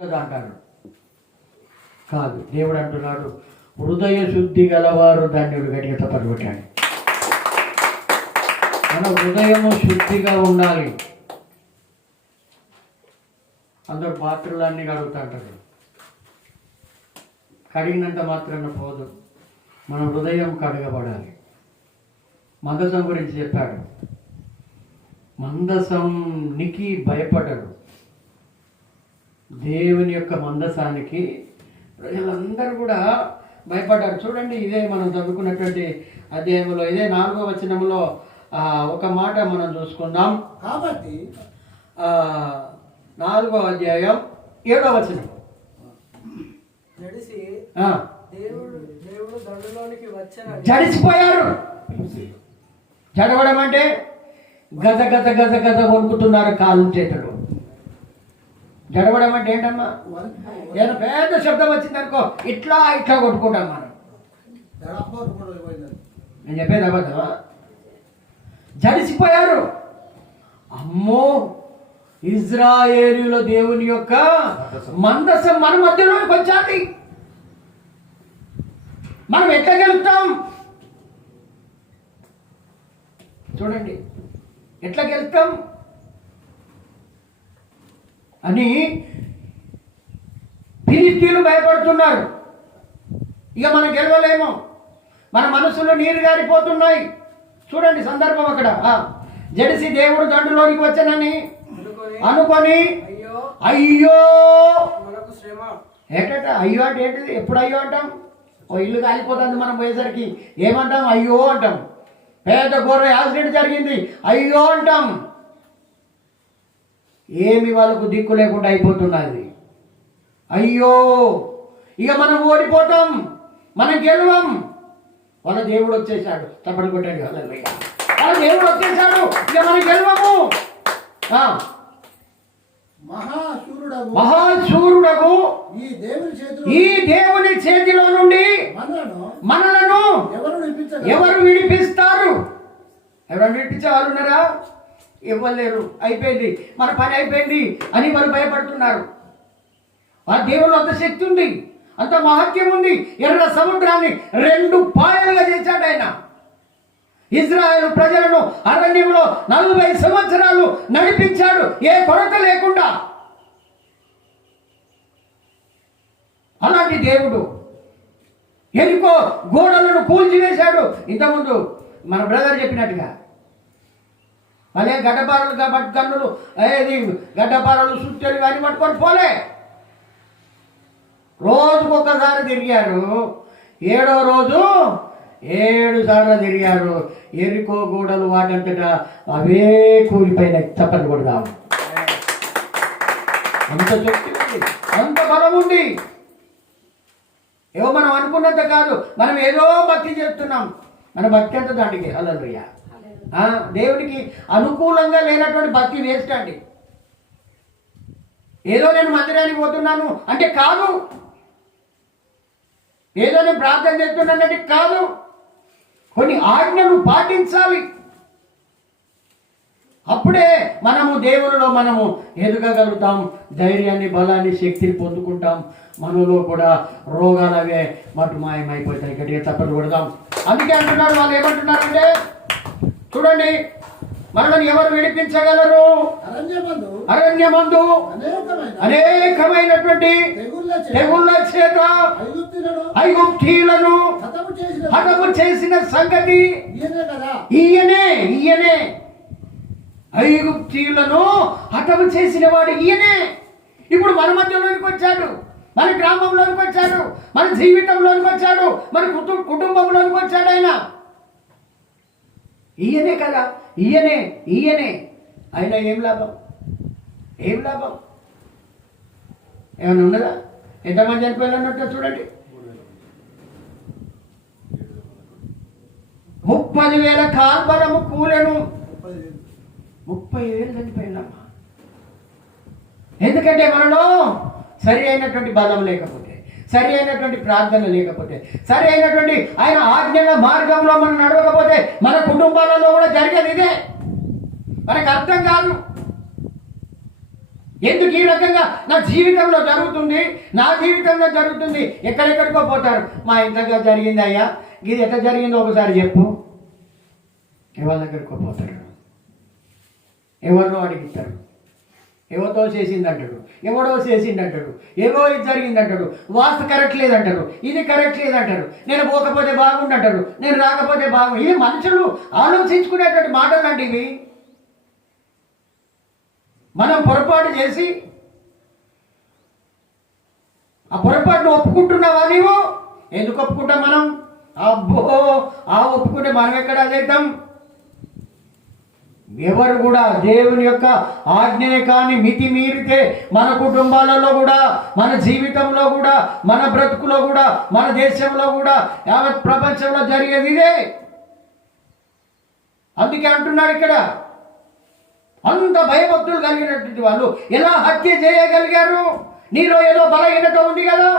అంటారు. కాదు, దేవుడు అంటున్నాడు, హృదయ శుద్ధి గలవారు ధన్యుడు. గట్టిగా తప్పట్లు కొట్టాడు. మన హృదయము శుద్ధిగా ఉండాలి. అందరూ పాత్రలన్నీ కడుగుతుంటారు, కడిగినంత మాత్రాన పోదు. మన హృదయం కడగబడాలి. మందసం గురించి చెప్పాడు. మందసానికి భయపడరు. దేవుని యొక్క మందసానికి ప్రజలందరూ కూడా భయపడ్డారు. చూడండి, ఇదే మనం చదువుకున్నటువంటి అధ్యాయంలో, ఇదే 4వ వచనంలో ఒక మాట మనం చూసుకుందాం. కాబట్టి 4వ అధ్యాయం 7వ వచనం. దేవుడు దండులోనికి జడిసిపోయారు. జడవడం అంటే గద గద గద గద వణుకుతున్నారు కాళ్ళు చేతులు. జడవడం అంటే ఏంటమ్మా? ఏదైనా పెద్ద శబ్దం వచ్చిందనుకో ఇట్లా ఇట్లా కొట్టుకుంటాం మనం. నేను చెప్పేది అబద్ధమా? జడిసిపోయారు. అమ్మో, ఇజ్రాయేలీయుల దేవుని యొక్క మందసం మన మధ్యలోకి వచ్చాది. మనం ఎట్లా గెలుస్తాం? చూడండి, ఎట్లా గెలుస్తాం అని ఫిలిష్తీయులు భయపడుతున్నారు. ఇక మనం గెలవలేము, మన మనసులో నీరు గారిపోతున్నాయి. చూడండి సందర్భం అక్కడ. జడిసి దేవుడు దండులోనికి వచ్చానని అనుకొని అయ్యో ఏంటంటే అయ్యో అంటే ఏంటిది? ఎప్పుడు అయ్యో అంటాం? ఓ ఇల్లు కాలిపోతుంది మనం పోయేసరికి ఏమంటాం? అయ్యో అంటాం. పేద ఘోర యాక్సిడెంట్ జరిగింది, అయ్యో అంటాం. ఏమి వాళ్ళకు దిక్కు లేకుండా అయిపోతున్నది. అయ్యో, ఇక మనం ఓడిపోతాం, మనం గెలవం. వాళ్ళ దేవుడు వచ్చేసాడు. తప్పని కొట్టాడు. వాళ్ళ దేవుడు వచ్చేసాడు, ఇక మనం గెలవము. మహాశూరుడకు ఈ దేవుని చేతిలో నుండి మనలను ఎవరు విడిపిస్తారు? ఎవరు విడిపించే వాళ్ళు ఉన్నారా? ఇవ్వలేరు. అయిపోయింది, మన పని అయిపోయింది అని వాళ్ళు భయపడుతున్నారు. ఆ దేవుళ్ళు అంత శక్తి ఉంది, అంత మహత్యం ఉంది. ఎర్ర సముద్రాన్ని 2 పాయలుగా చేశాడు ఆయన. ఇజ్రాయేలు ప్రజలను అరణ్యంలో 40 సంవత్సరాలు నడిపించాడు, ఏ కొరత లేకుండా. అలాంటి దేవుడు ఎరికో గోడలను కూల్చివేశాడు. ఇంతకుముందు మన బ్రదర్ చెప్పినట్టుగా అదే గడ్డపారలు గన్నులు, ఏది గడ్డపారలు సుట్టెలు ఇవన్నీ పట్టుకొని పోలే. రోజుకొకసారి తిరిగారు. 7వ రోజు 7 సార్లు తిరిగారు. ఎరికో గోడలు వాటంతటా అవే కూలిపోయినాయి. తప్పని కొడదాం. అంత శక్తి ఉంది, అంత బలం ఉంది. ఏవో మనం అనుకున్నంత కాదు. మనం ఏదో భక్తి చేస్తున్నాం, మన భక్తి అంత దాంట్కి. హల్లెలూయా. దేవునికి అనుకూలంగా లేనటువంటి భక్తి వేస్ట్ అండి. ఏదో నేను మందిరానికి పోతున్నాను అంటే కాదు, ఏదో నేను ప్రార్థన చేస్తున్నానంటే కాదు. కొన్ని ఆజ్ఞలు పాటించాలి. అప్పుడే మనము దేవునిలో మనము ఎదగగలుగుతాం. ధైర్యాన్ని, బలాన్ని, శక్తిని పొందుకుంటాం. మనలో కూడా రోగాలు అవే మటు మాయమైపోతాయి. గట్టిగా తప్పలు కొడదాం. అందుకే అంటున్నారు, వాళ్ళు ఏమంటున్నారంటే చూడండి, మనల్ని ఎవరు విడిపించగలరు? అరణ్యమందు అనేకమైనటువంటి తెగుళ్ళ చేత ఐగుప్తీయులను హతము చేసిన సంగతి ఈయనే. ఐగుప్తీయులను హతము చేసిన వాడు ఈయనే. ఇప్పుడు మన మధ్యలోనికి వచ్చాడు, మన గ్రామంలోనికి వచ్చాడు, మన జీవితంలోనికి వచ్చాడు, మన కుటుంబంలోనికి వచ్చాడు. ఆయన ఈయనే కదా, ఈయనే. అయినా ఏం లాభం? ఏమైనా ఉన్నదా? ఎంతమంది చనిపోయారు అన్నట్టు చూడండి. 30,000 కాల్బలము కూలెను. 30,000 చనిపోయిందమ్మా. ఎందుకంటే మనలో సరి అయినటువంటి బలం లేకపోతే, సరి అయినటువంటి ప్రార్థన లేకపోతే, సరి అయినటువంటి ఆయన ఆజ్ఞల మార్గంలో మనం నడవకపోతే మన కుటుంబాలలో కూడా జరిగేది ఇదే. మనకు అర్థం కాదు. ఎందుకు ఈ రకంగా నా జీవితంలో జరుగుతుంది, నా జీవితంలో జరుగుతుంది? ఎక్కడెక్కడికో పోతారు. మా ఇంతగా జరిగింది అయ్యా, ఇది ఎట్లా జరిగిందో ఒకసారి చెప్పు. ఎవరి దగ్గరికో పోతారు, ఎవరినో అడిగిస్తారు. ఎవరితో చేసిందంటాడు, ఎవడో చేసిందంటాడు, ఏవో ఇది జరిగిందంటాడు, వాస్తు కరెక్ట్ లేదంటారు, ఇది కరెక్ట్ లేదంటారు, నేను పోకపోతే బాగుండంటారు, నేను రాకపోతే బాగు. ఇది మనుషులు ఆలోచించుకునేటువంటి మాటలు అంటే ఇవి. మనం పొరపాటు చేసి ఆ పొరపాటును ఒప్పుకుంటున్నావా నీవు? ఎందుకు ఒప్పుకుంటాం మనం? అబ్బో, ఆ ఒప్పుకుంటే మనం ఎక్కడ చేద్దాం? ఎవరు కూడా దేవుని యొక్క ఆజ్ఞనే కానీ మితి మీరితే మన కుటుంబాలలో కూడా, మన జీవితంలో కూడా, మన బ్రతుకులో కూడా, మన దేశంలో కూడా, యావత్ ప్రపంచంలో జరిగేది ఇదే. అందుకే అంటున్నాడు ఇక్కడ, అంత భయభక్తులు కలిగినటువంటి వాళ్ళు ఎలా హత్య చేయగలిగారు? నీలో ఏదో బలహీనత ఉంది కదా,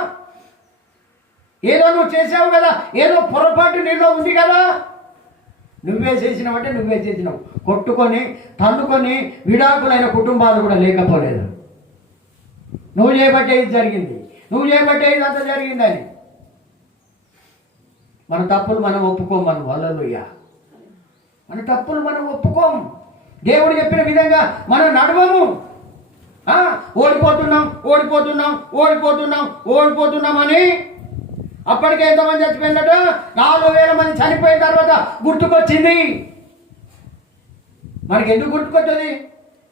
ఏదో నువ్వు చేసావు కదా, ఏదో పొరపాటు నీలో ఉంది కదా. నువ్వే చేసినావంటే నువ్వే చేసినావు. కొట్టుకొని తన్నుకొని విడాకులైన కుటుంబాలు కూడా లేకపోలేదు. నువ్వు చేయబట్టే ఇది జరిగింది, నువ్వు చేయబట్టే ఇది అంత జరిగిందని. మన తప్పులు మనం ఒప్పుకోం. మనం హల్లెలూయా, మన తప్పులు మనం ఒప్పుకోం. దేవుడు చెప్పిన విధంగా మనం నడవము. ఓడిపోతున్నాం ఓడిపోతున్నాం ఓడిపోతున్నాం ఓడిపోతున్నాం అని. అప్పటికే ఎంతమంది చచ్చిపోయినట్ట? 4,000 మంది చనిపోయిన తర్వాత గుర్తుకొచ్చింది. మనకి ఎందుకు గుర్తుకొచ్చింది?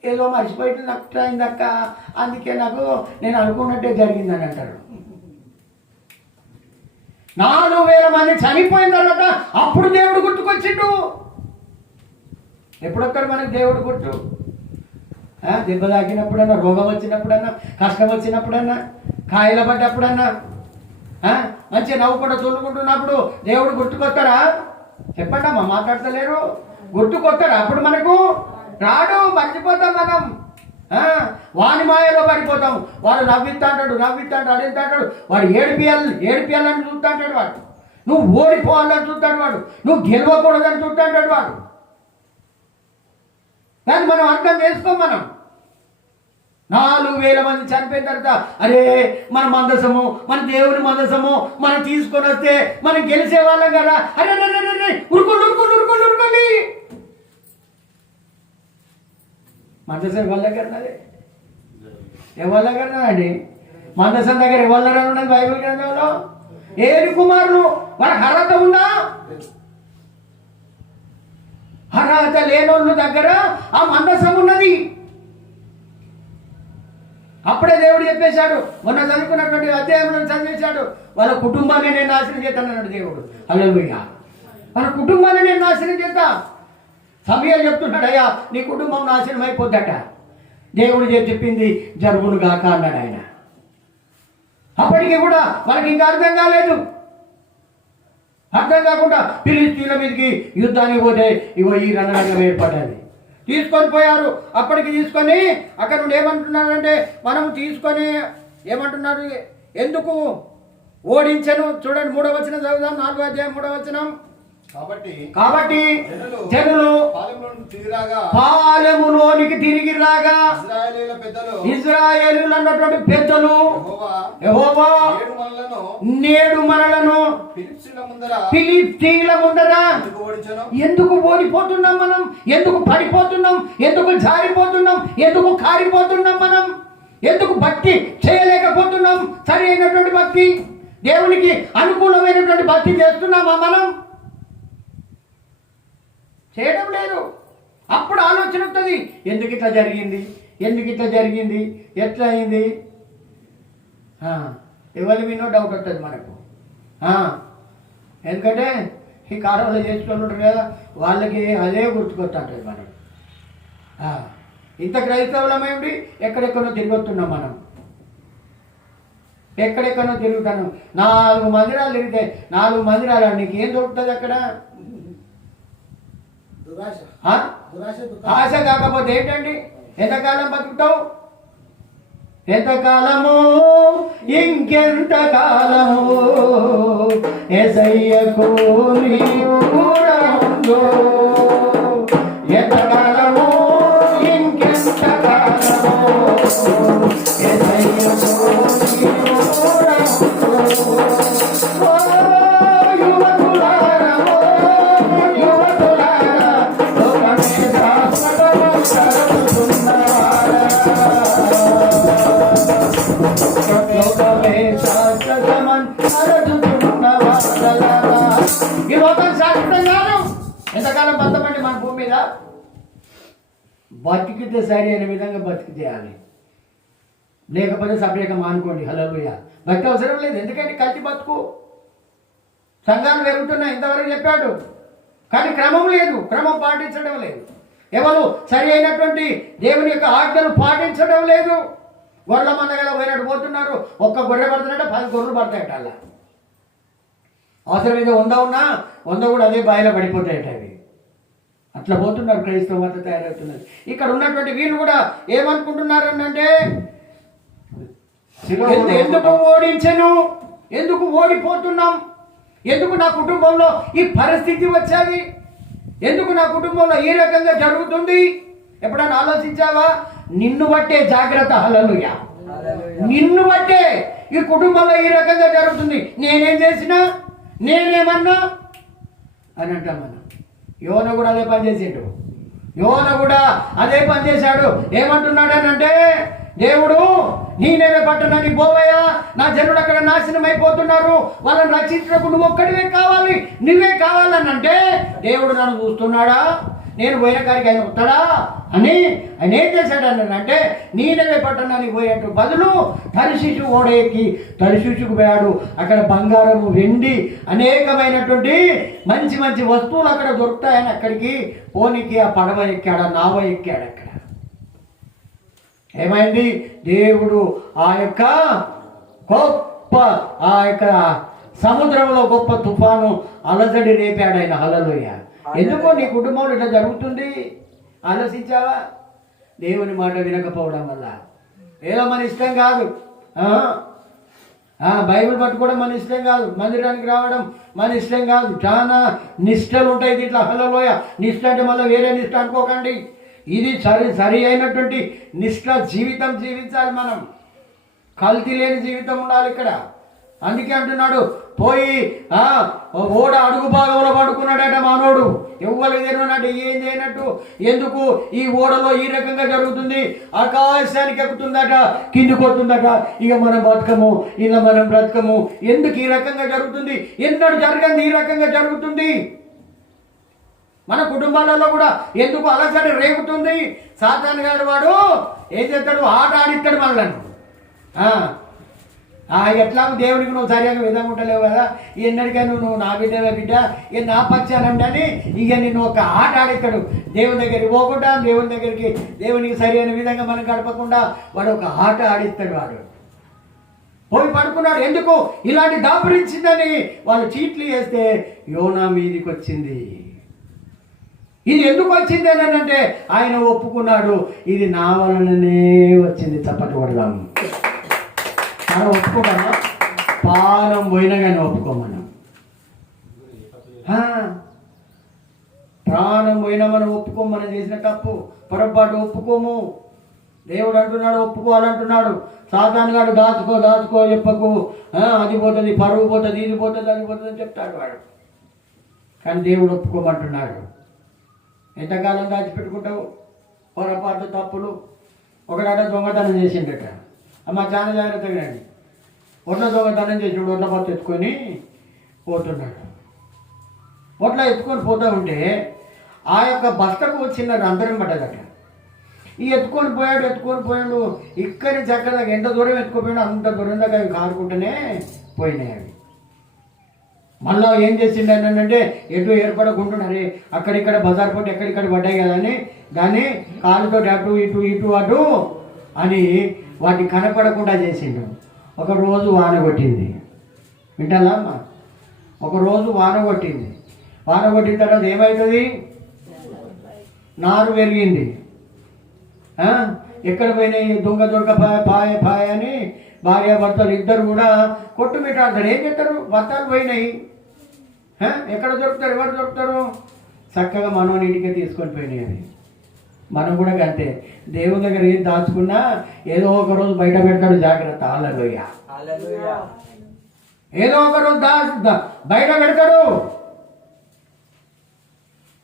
ఏదో మర్చిపోయింది, నాకు అయిందక్క, అందుకే నాకు నేను అనుకున్నట్టే జరిగిందని అంటారు. 4,000 మంది చనిపోయిన తర్వాత అప్పుడు దేవుడు గుర్తుకొచ్చిండు. ఎప్పుడొక్కడు మనకు దేవుడు గుర్తు? దెబ్బ తాకినప్పుడన్నా, రోగం వచ్చినప్పుడన్నా, కష్టం వచ్చినప్పుడన్నా, కాయల పడ్డప్పుడన్నా, మంచిగా నవ్వుకుంటూ తుల్లుకుంటున్నప్పుడు దేవుడు గుర్తుకొస్తారా? చెప్పండి అమ్మా, మాట్లాడతలేరు. గుర్తుకొస్తారా? అప్పుడు మనకు రాడు, మర్చిపోతాం మనం. వాని మాయలో పడిపోతాం. వాడు నవ్విస్తాంటాడు అడిగిస్తాడు, వాడు ఏడిపియాలని చూస్తాంటాడు వాడు. నువ్వు ఓడిపోవాలని చూస్తాడు వాడు, నువ్వు గెలవకూడదని చూస్తాంటాడు వాడు. దాన్ని మనం అర్థం చేసుకోం. మనం 4,000 మంది చనిపోయిన తర్వాత అరే మన మందసము, మన దేవుని మందసము మనం తీసుకొని వస్తే మనం గెలిచే వాళ్ళం కదా. అరే ఉరుకోండి. మందసం వాళ్ళ దగ్గర ఎవరి దగ్గర అండి? మందసం దగ్గర ఎవరి దగ్గర ఉన్నది బైబిల్ గ్రంథంలో? ఏలి కుమారులు, వాళ్ళకి అర్హత ఉందా? అర్హత లేనోళ్ళ దగ్గర ఆ మందసం ఉన్నది. అప్పుడే దేవుడు చెప్పేశాడు, మొన్న చదువుకున్నటువంటి అధ్యాయంలో చదివేశాడు, వాళ్ళ కుటుంబాన్ని నేను నాశనం చేస్తానన్నాడు దేవుడు. హల్లెలూయా, వాళ్ళ కుటుంబాన్ని నేను నాశనం చేస్తా. సమయాలు చెప్తున్నాడు, అయ్యా నీ కుటుంబం నాశనం అయిపోద్దట. దేవుడు చెప్పింది జరుగును గాక అన్నాడు ఆయన. అప్పటికి కూడా వాళ్ళకి ఇంకా అర్థం కాలేదు. అర్థం కాకుండా ఫిలిష్తీయుల మీదకి యుద్ధానికి పోతే ఇగో ఈ రణరంగం ఏర్పడ్డది. తీసుకొని పోయారు. అప్పటికి తీసుకొని అక్కడ నుండి ఏమంటున్నాడంటే, మనం తీసుకొని ఏమంటున్నాడు, ఎందుకు ఓడించను? చూడండి 3వ వచనం చదువుదాం, 4వ అధ్యాయం 3వ వచనం. కాబట్టి జనులు పాలెములోనికి తిరిగి రాగా ఇశ్రాయేలీయులు అన్నటువంటి పెద్దలు యెహోవా నేడు మనలను ఫిలిష్తీయుల ముందర ఎందుకు ఓడిపోతున్నాం మనం? ఎందుకు పడిపోతున్నాం? ఎందుకు జారిపోతున్నాం? ఎందుకు కారిపోతున్నాం మనం? ఎందుకు భక్తి చేయలేకపోతున్నాం? సరి అయినటువంటి భక్తి, దేవునికి అనుకూలమైనటువంటి భక్తి చేస్తున్నామా మనం? చేయడం లేదు. అప్పుడు ఆలోచన వస్తుంది, ఎందుకు ఇట్లా జరిగింది, ఎందుకు ఇట్లా జరిగింది, ఎట్లా అయింది? ఎవరి మీనో డౌట్ వస్తుంది మనకు. ఎందుకంటే ఈ కాలంలో చేసుకొని ఉంటారు కదా, వాళ్ళకి అదే గుర్తుకొస్తుంటుంది మనకు. ఇంత క్రైస్తవులమేమిటి, ఎక్కడెక్కడో తిరిగొస్తున్నాం మనం, ఎక్కడెక్కడో తిరుగుతాను. 4 మందిరాలు తిరిగితే 4 మందిరాలు నీకు ఏం దొరుకుతుంది అక్కడ? ఆశ కాకపోతే ఏంటండి? ఎంతకాలం బతుకుతావు? ఎంతకాలము, ఇంకెంత కాలము యేసయ్యకు నీవు కూడా ఉండు. ఎంతకాలము, ఇంకెంత కాలము ఈ లోకం శాశ్వతం కాదు. ఎంతకాలం బతమండి మన భూమి మీద? బతికితే సరి అనే విధంగా బతికితేయాలి, లేకపోతే సపరేట్గా మానుకోండి. హల్లెలూయా. బతికి అవసరం లేదు. ఎందుకంటే కలిసి బతుకు. సంఘాలు పెరుగుతున్నాయి ఇంతవరకు చెప్పాడు, కానీ క్రమం లేదు, క్రమం పాటించడం లేదు. ఎవరు సరి అయినటువంటి దేవుని యొక్క ఆజ్ఞలు పాటించడం లేదు. గొర్రెల మందగల పోయినట్టు పోతున్నారు. ఒక్క గొర్రె పడుతున్నట్టు 10 గొర్రెలు పడతాయట. అలా అవసరం ఏదో 100 ఉన్నా 100 కూడా అదే బాయిలో పడిపోతాయట అవి. అట్లా పోతున్నారు. క్రైస్తవ మత తయారవుతున్నది. ఇక్కడ ఉన్నటువంటి వీళ్ళు కూడా ఏమనుకుంటున్నారు అంటే, ఎందుకు ఓడించను, ఎందుకు ఓడిపోతున్నాం, ఎందుకు నా కుటుంబంలో ఈ పరిస్థితి వచ్చేది, ఎందుకు నా కుటుంబంలో ఈ రకంగా జరుగుతుంది? ఎప్పుడైనా ఆలోచించావా? నిన్ను బట్టే జాగ్రత్త. హల్లెలూయా. నిన్ను బట్టే ఈ కుటుంబంలో ఈ రకంగా జరుగుతుంది. నేనేం చేసినా, నేనేమన్నా అని అంటాం మనం. యోన కూడా అదే పని చేసాడు. యోన కూడా అదే పని చేశాడు. ఏమంటున్నాడు అని అంటే, దేవుడు నీనేవే పట్టణాన్ని పోవయ్యా, నా జనుడు అక్కడ నాశనం అయిపోతున్నారు, వాళ్ళని రక్షించినప్పుడు నువ్వు ఒక్కడివే కావాలి, నువ్వే కావాలని అంటే, దేవుడు నన్ను చూస్తున్నాడా, నేను పోయిన కాడికి ఆయన వస్తాడా అని ఆయన ఏం చేశాడు అంటే, నీనేవే పట్టణానికి పోయేట్టు బదులు తర్షీషు ఓడ ఎక్కి తర్షీషుకు పోయాడు. అక్కడ బంగారము, వెండి, అనేకమైనటువంటి మంచి మంచి వస్తువులు అక్కడ దొరుకుతాయని అక్కడికి పోనీకి ఆ పడవ ఎక్కాడు, ఆ నావ ఎక్కాడు. అక్కడ ఏమైంది? దేవుడు ఆ యొక్క గొప్ప ఆ యొక్క సముద్రంలో గొప్ప తుఫాను అలజడి రేపాడు ఆయన. హల్లెలూయా. ఎందుకో నీ కుటుంబంలో ఇట్లా జరుగుతుంది? ఆలోచించావా? దేవుని మాట వినకపోవడం వల్ల. ఏదో మన ఇష్టం కాదు, బైబిల్ పట్టుకోవడం మన ఇష్టం కాదు, మందిరానికి రావడం మన ఇష్టం కాదు. చాలా నిష్టలు ఉంటాయి దీంట్లో. హల్లెలూయా. నిష్ట అంటే మళ్ళీ వేరే నిష్ట అనుకోకండి. ఇది సరి అయినటువంటి నిష్ఠ జీవితం జీవించాలి మనం. కల్తీ లేని జీవితం ఉండాలి ఇక్కడ. అందుకే అంటున్నాడు, పోయి ఓడ అడుగు భాగంలో పడుకున్నాడట మానవుడు. ఎవ్వరికి తెలియనట్టు, ఏం చేయనట్టు. ఎందుకు ఈ ఓడలో ఈ రకంగా జరుగుతుంది? ఆకాశానికి ఎక్కుతుందట, కిందికి వస్తుందట. ఇక మనం బతకము, ఇలా మనం బ్రతకము. ఎందుకు ఈ రకంగా జరుగుతుంది? ఎన్నడూ జరగంది ఈ రకంగా జరుగుతుంది. మన కుటుంబాలలో కూడా ఎందుకు అలసట రేగుతుంది? సాతాను గారు వాడు ఏం చేస్తాడు? ఆట ఆడిస్తాడు మనలను. ఎట్లా దేవుడికి నువ్వు సరిగా విధంగా ఉండలేవు కదా, ఎన్నడికైనా నువ్వు నా బిడ్డవే బిడ్డ, నా పచ్చానంటని ఇక నిన్ను ఒక ఆట ఆడిస్తాడు. దేవుని దగ్గరికి పోకుండా, దేవుని దగ్గరికి దేవునికి సరి అయిన విధంగా మనం గడపకుండా వాడు ఒక ఆట ఆడిస్తాడు. వాడు పోయి పడుకున్నాడు. ఎందుకు ఇలాంటి దాపురించిందని వాళ్ళు చీట్లు వేస్తే యోనా మీదికి వచ్చింది. ఇది ఎందుకు వచ్చింది అని అంటే ఆయన ఒప్పుకున్నాడు, ఇది నా వలననే వచ్చింది. చప్పట్లు కొడదాం. మనం ఒప్పుకోమన్నా, పానం పోయినా కానీ ఒప్పుకోమన్నా, ప్రాణం పోయినా మనం ఒప్పుకోము. మనం చేసిన తప్పు పొరపాటు ఒప్పుకోము. దేవుడు అంటున్నాడు ఒప్పుకోవాలంటున్నాడు. సాతాను గాడు దాచుకో దాచుకో చెప్పకు, అది పోతుంది, పరువు పోతుంది, ఇది పోతుంది, అది పోతుంది అని చెప్తాడు వాడు. కానీ దేవుడు ఒప్పుకోమంటున్నాడు. ఎంతకాలం దాచిపెట్టుకుంటావు పొరపాటు తప్పులు? ఒకడాట దొంగతనం చేసిండట. అమ్మ చాలా జాగ్రత్తగా రండి. ఒట్ల దొంగతనం చేసి ఒట్ల పత్తు ఎత్తుకొని పోతున్నాడు. ఒట్ల ఎత్తుకొని పోతూ ఉంటే ఆ యొక్క బస్తకు వచ్చిన రంధ్రం పడ్డదట. ఈ ఎత్తుకొని పోయాడు. ఇక్కడి చక్కగా ఎంత దూరం ఎత్తుకుపోయాడు అంత దూరం దాకా అవి కారుకుంటూనే పోయినాయి. అవి మళ్ళా ఏం చేసిండు అంటే, ఎటు ఏర్పడకుంటున్నారే, అక్కడిక్కడ బజార్ పోటీ ఎక్కడిక్కడ పడ్డాయి కదా అని దాన్ని కాలుతో అటు ఇటు ఇటు అటు అని వాటి కనపడకుండా చేసిండు. ఒకరోజు వాన కొట్టింది. వింటాలా అమ్మా? ఒకరోజు వాన కొట్టింది. వాన కొట్టిన తర్వాత ఏమవుతుంది? నారు పెరిగింది. ఎక్కడ పోయినాయి? దొంగ పాయ అని భార్యాభర్తలు ఇద్దరు కూడా కొట్టుమిట్టాడతారు. ఏం చేస్తారు? భర్తలు పోయినాయి. ఎక్కడ దొరుకుతారు? ఎవరు దొరుకుతారు? చక్కగా మనోని ఇంటికి తీసుకొని పోయినాయి. అవి మనం కూడా అంతే. దేవుని దగ్గర ఏం దాచుకున్నా ఏదో ఒక రోజు బయట పెడతాడు, జాగ్రత్త. హల్లెలూయా. ఏదో ఒక రోజు బయట పెడతాడు.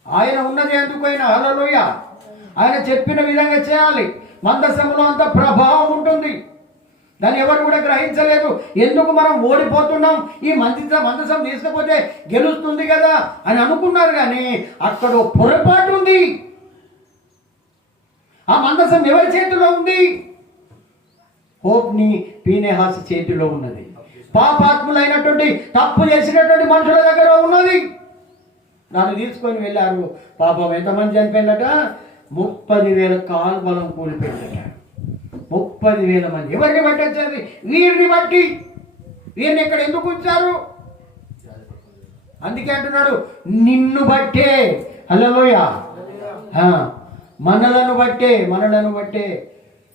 ఆయన ఉన్నది ఎందుకైనా. హల్లెలూయా. ఆయన చెప్పిన విధంగా చేయాలి. మందసంలో అంత ప్రభావం ఉంటుంది, దాన్ని ఎవరు కూడా గ్రహించలేదు. ఎందుకు మనం ఓడిపోతున్నాం, ఈ మందసం తీసుకపోతే గెలుస్తుంది కదా అని అనుకున్నారు, కానీ అక్కడ పొరపాటు ఉంది. ఆ మందసం ఎవరి చేతిలో ఉంది? హోప్ని పీనెహాసు చేతిలో ఉన్నది. పాపాత్ములైనటువంటి తప్పు చేసినటువంటి మనుషుల దగ్గర ఉన్నది. దాన్ని తీసుకొని వెళ్ళారు. పాపం ఎంతమంది చనిపోయినట? 30,000 కాల్బలం కూలిపోయిందట. 30,000 మంది. ఎవరిని బట్టి వచ్చేది? వీరిని బట్టి. వీరిని ఇక్కడ ఎందుకు ఉంచారు? అందుకే అంటున్నాడు, నిన్ను బట్టే. హల్లెలూయా. మనలను బట్టే,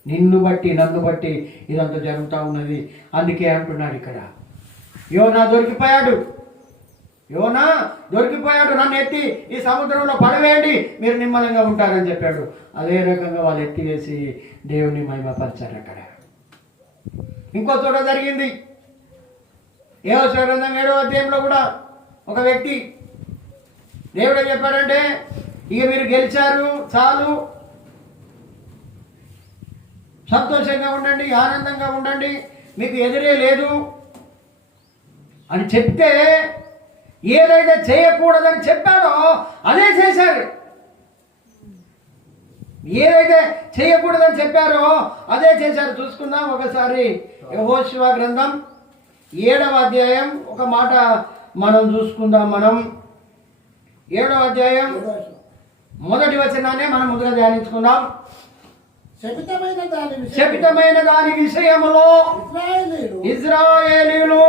నిన్ను బట్టి, నన్ను బట్టి ఇదంతా జరుగుతూ ఉన్నది. అందుకే అంటున్నాడు ఇక్కడ, యోనా దొరికిపోయాడు. నన్ను ఎత్తి ఈ సముద్రంలో పడవేయండి, మీరు నిమ్మలంగా ఉంటారని చెప్పాడు. అదే రకంగా వాళ్ళు ఎత్తివేసి దేవుని మహిమపరిచారు. అక్కడ ఇంకో చోట జరిగింది. యెహోషువ గ్రంథం 7వ అధ్యాయంలో కూడా ఒక వ్యక్తి, దేవుడు ఏం చెప్పాడంటే, ఇక మీరు గెలిచారు, చాలు, సంతోషంగా ఉండండి, ఆనందంగా ఉండండి, మీకు ఎదురే లేదు అని చెప్తే, ఏదైతే చేయకూడదని చెప్పాడో అదే చేశారు. ఏదైతే చేయకూడదని చెప్పారో అదే చేశారు. చూసుకుందాం ఒకసారి. యెహోషువ గ్రంథం 7వ అధ్యాయం ఒక మాట మనం చూసుకుందాం. మనం 7వ అధ్యాయం 1వ వచనాన్ని మనం ముందుగా ధ్యానించుకుందాం. శపితమైన దాని విషయములో ఇశ్రాయేలీయులు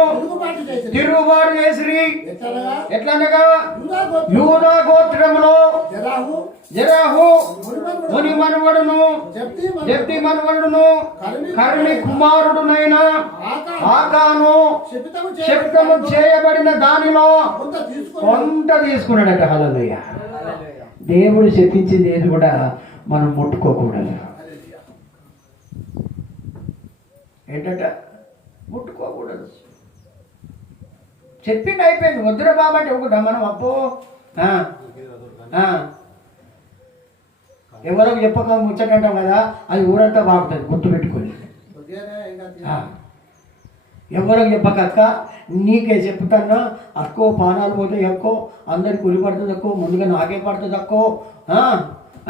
తిరుగుబాటు చేసిరి. ఎట్లనగా యూదా గోత్రములో జెరహు ముని మనవడును జబ్ది మనవడును కర్మి కుమారుడునైన ఆకాను శపితము చేయబడిన దానిలో కొంత తీసుకున్నాడట. హల్లెలూయా. దేవుడు శపించింది ఏది కూడా మనం ముట్టుకోకూడదు. ఏంటంట? ముట్టుకోకూడదు. చెప్పింది అయిపోయింది. వద్దురా బాబంటే ఒకటా మనం అప్పో ఎవరికి చెప్పక ముచ్చటంటాం కదా, అది ఊరంతా బాగుంటుంది, గుర్తుపెట్టుకోండి. ఎవరికి చెప్పక అక్క నీకే చెప్తాను అక్కో, పానాలు పోతే ఎక్కువ, అందరికి ఉరి పడుతుంది ఎక్కువ, ముందుగా నాకే పడుతుంది ఎక్కువ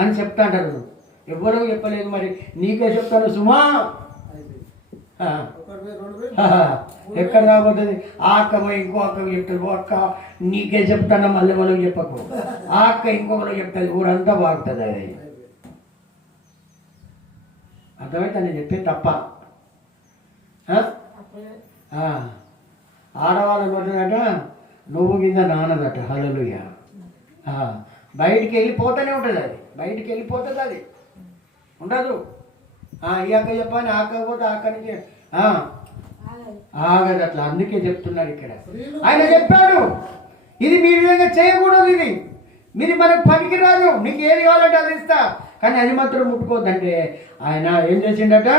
అని చెప్తా అంటారు. ఎవరికి చెప్పలేదు, మరి నీకే చెప్తాను సుమా. ఎక్కడ రాబోతుంది? ఆ అక్క పోయి ఇంకో అక్కకి చెప్తారు, అక్క నీకే చెప్తాను, మళ్ళీ వాళ్ళకి చెప్పకు. ఆ అక్క ఇంకొకరికి చెప్తుంది, ఊరంతా బాగుంటుంది. అది అర్థమైతే నేను చెప్పేది తప్ప. ఆడవాళ్ళని కొట్టినట నువ్వు కింద నానదట. హల్లెలూయా. బయటికి వెళ్ళిపోతూనే ఉంటుంది. అది ఉండదు. ఈ అక్క చెప్పని ఆ అక్క పోతే ఆ అక్క నుంచి ఆగదు అట్లా. అందుకే చెప్తున్నాడు ఇక్కడ. ఆయన చెప్పాడు, ఇది మీ విధంగా చేయకూడదు, ఇది మీది మనకు పనికిరాదు, నీకు ఏది కావాలంటే అది ఇస్తా, కానీ అది మాత్రం ముట్టుకోవద్దంటే ఆయన ఏం చేసిండట?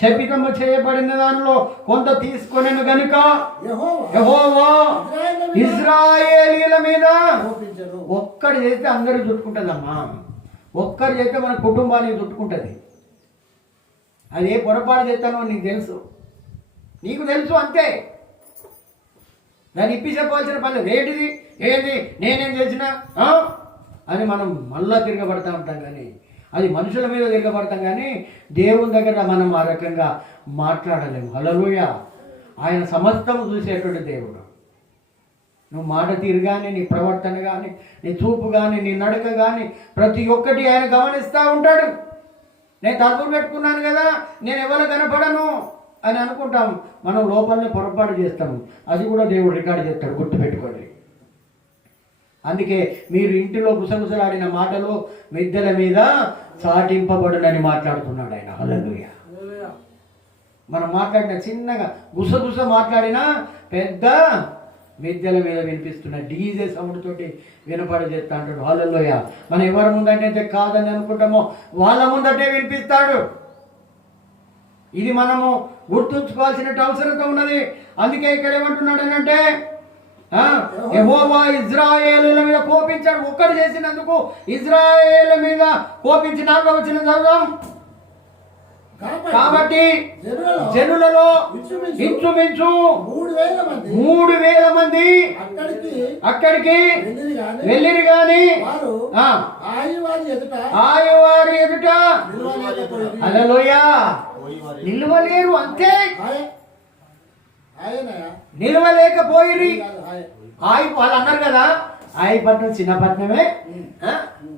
శపితము చేయబడిన దానిలో కొంత తీసుకొనెను గనుక యెహోవా ఇశ్రాయేలీయుల మీద ఒక్కడు చేస్తే అందరూ చుట్టుకుంటుందమ్మా. ఒక్కరు చేస్తే మన కుటుంబానికి చుట్టుకుంటుంది. అది ఏ పొరపాటు చేస్తానో నీకు తెలుసు అంతే. దాన్ని ఇప్పి చెప్పవలసిన పని ఏంటిది, ఏది, నేనేం చేసినా అని మనం మళ్ళా తిరగబడతా ఉంటాం. కానీ అది మనుషుల మీద తిరగబడతాం, కానీ దేవుని దగ్గర మనం ఆ రకంగా మాట్లాడలేము. హల్లెలూయా. ఆయన సమస్తం చూసేటువంటి దేవుడు. నువ్వు మాట తీరు కానీ, నీ ప్రవర్తన కానీ, నీ చూపు కానీ, నీ నడక కానీ, ప్రతి ఒక్కటి ఆయన గమనిస్తూ ఉంటాడు. నేను తలుపులు పెట్టుకున్నాను కదా, నేను ఎవరు కనపడను అని అనుకుంటాం. మనం లోపలనే పొరపాటు చేస్తాము. అది కూడా దేవుడు రికార్డు చేస్తాడు, గుర్తుపెట్టుకోండి. అందుకే మీరు ఇంటిలో గుసగుసలాడిన మాటలు మిద్దెల మీద చాటింపబడునని మాట్లాడుతున్నాడు ఆయన. హల్లెలూయా. మనం మాట్లాడిన చిన్నగా గుసగుస మాట్లాడినా పెద్ద మిద్దెల మీద వినిపిస్తున్న డీజే సౌండ్ తోటి వినపడి చేస్తా అంటాడు. హల్లెలూయా. మనం ఎవరి ముందంటే కాదని అనుకుంటామో వాళ్ళ ముందటే వినిపిస్తాడు. ఇది మనము గుర్తుంచుకోవాల్సిన అవసరం ఉన్నది. అందుకే ఇక్కడ ఏమంటున్నాడు అంటే యెహోవా ఇజ్రాయేలుల మీద కోపించాడు. ఒక్కడు చేసినందుకు ఇజ్రాయేలు మీద కోపించి 4వ వచనం చదువుదాం. కాబట్టి జనులలో ఇంచుమించు 3,000 మంది అక్కడికి వెళ్ళిరి గాని ఆయవారి ఎదుట హల్లెలూయా నిలవలేరు. అంతే, నిలవలేకపోయిరి. వాళ్ళు అన్నారు కదా ఆయపట్నం చిన్నపట్నమే,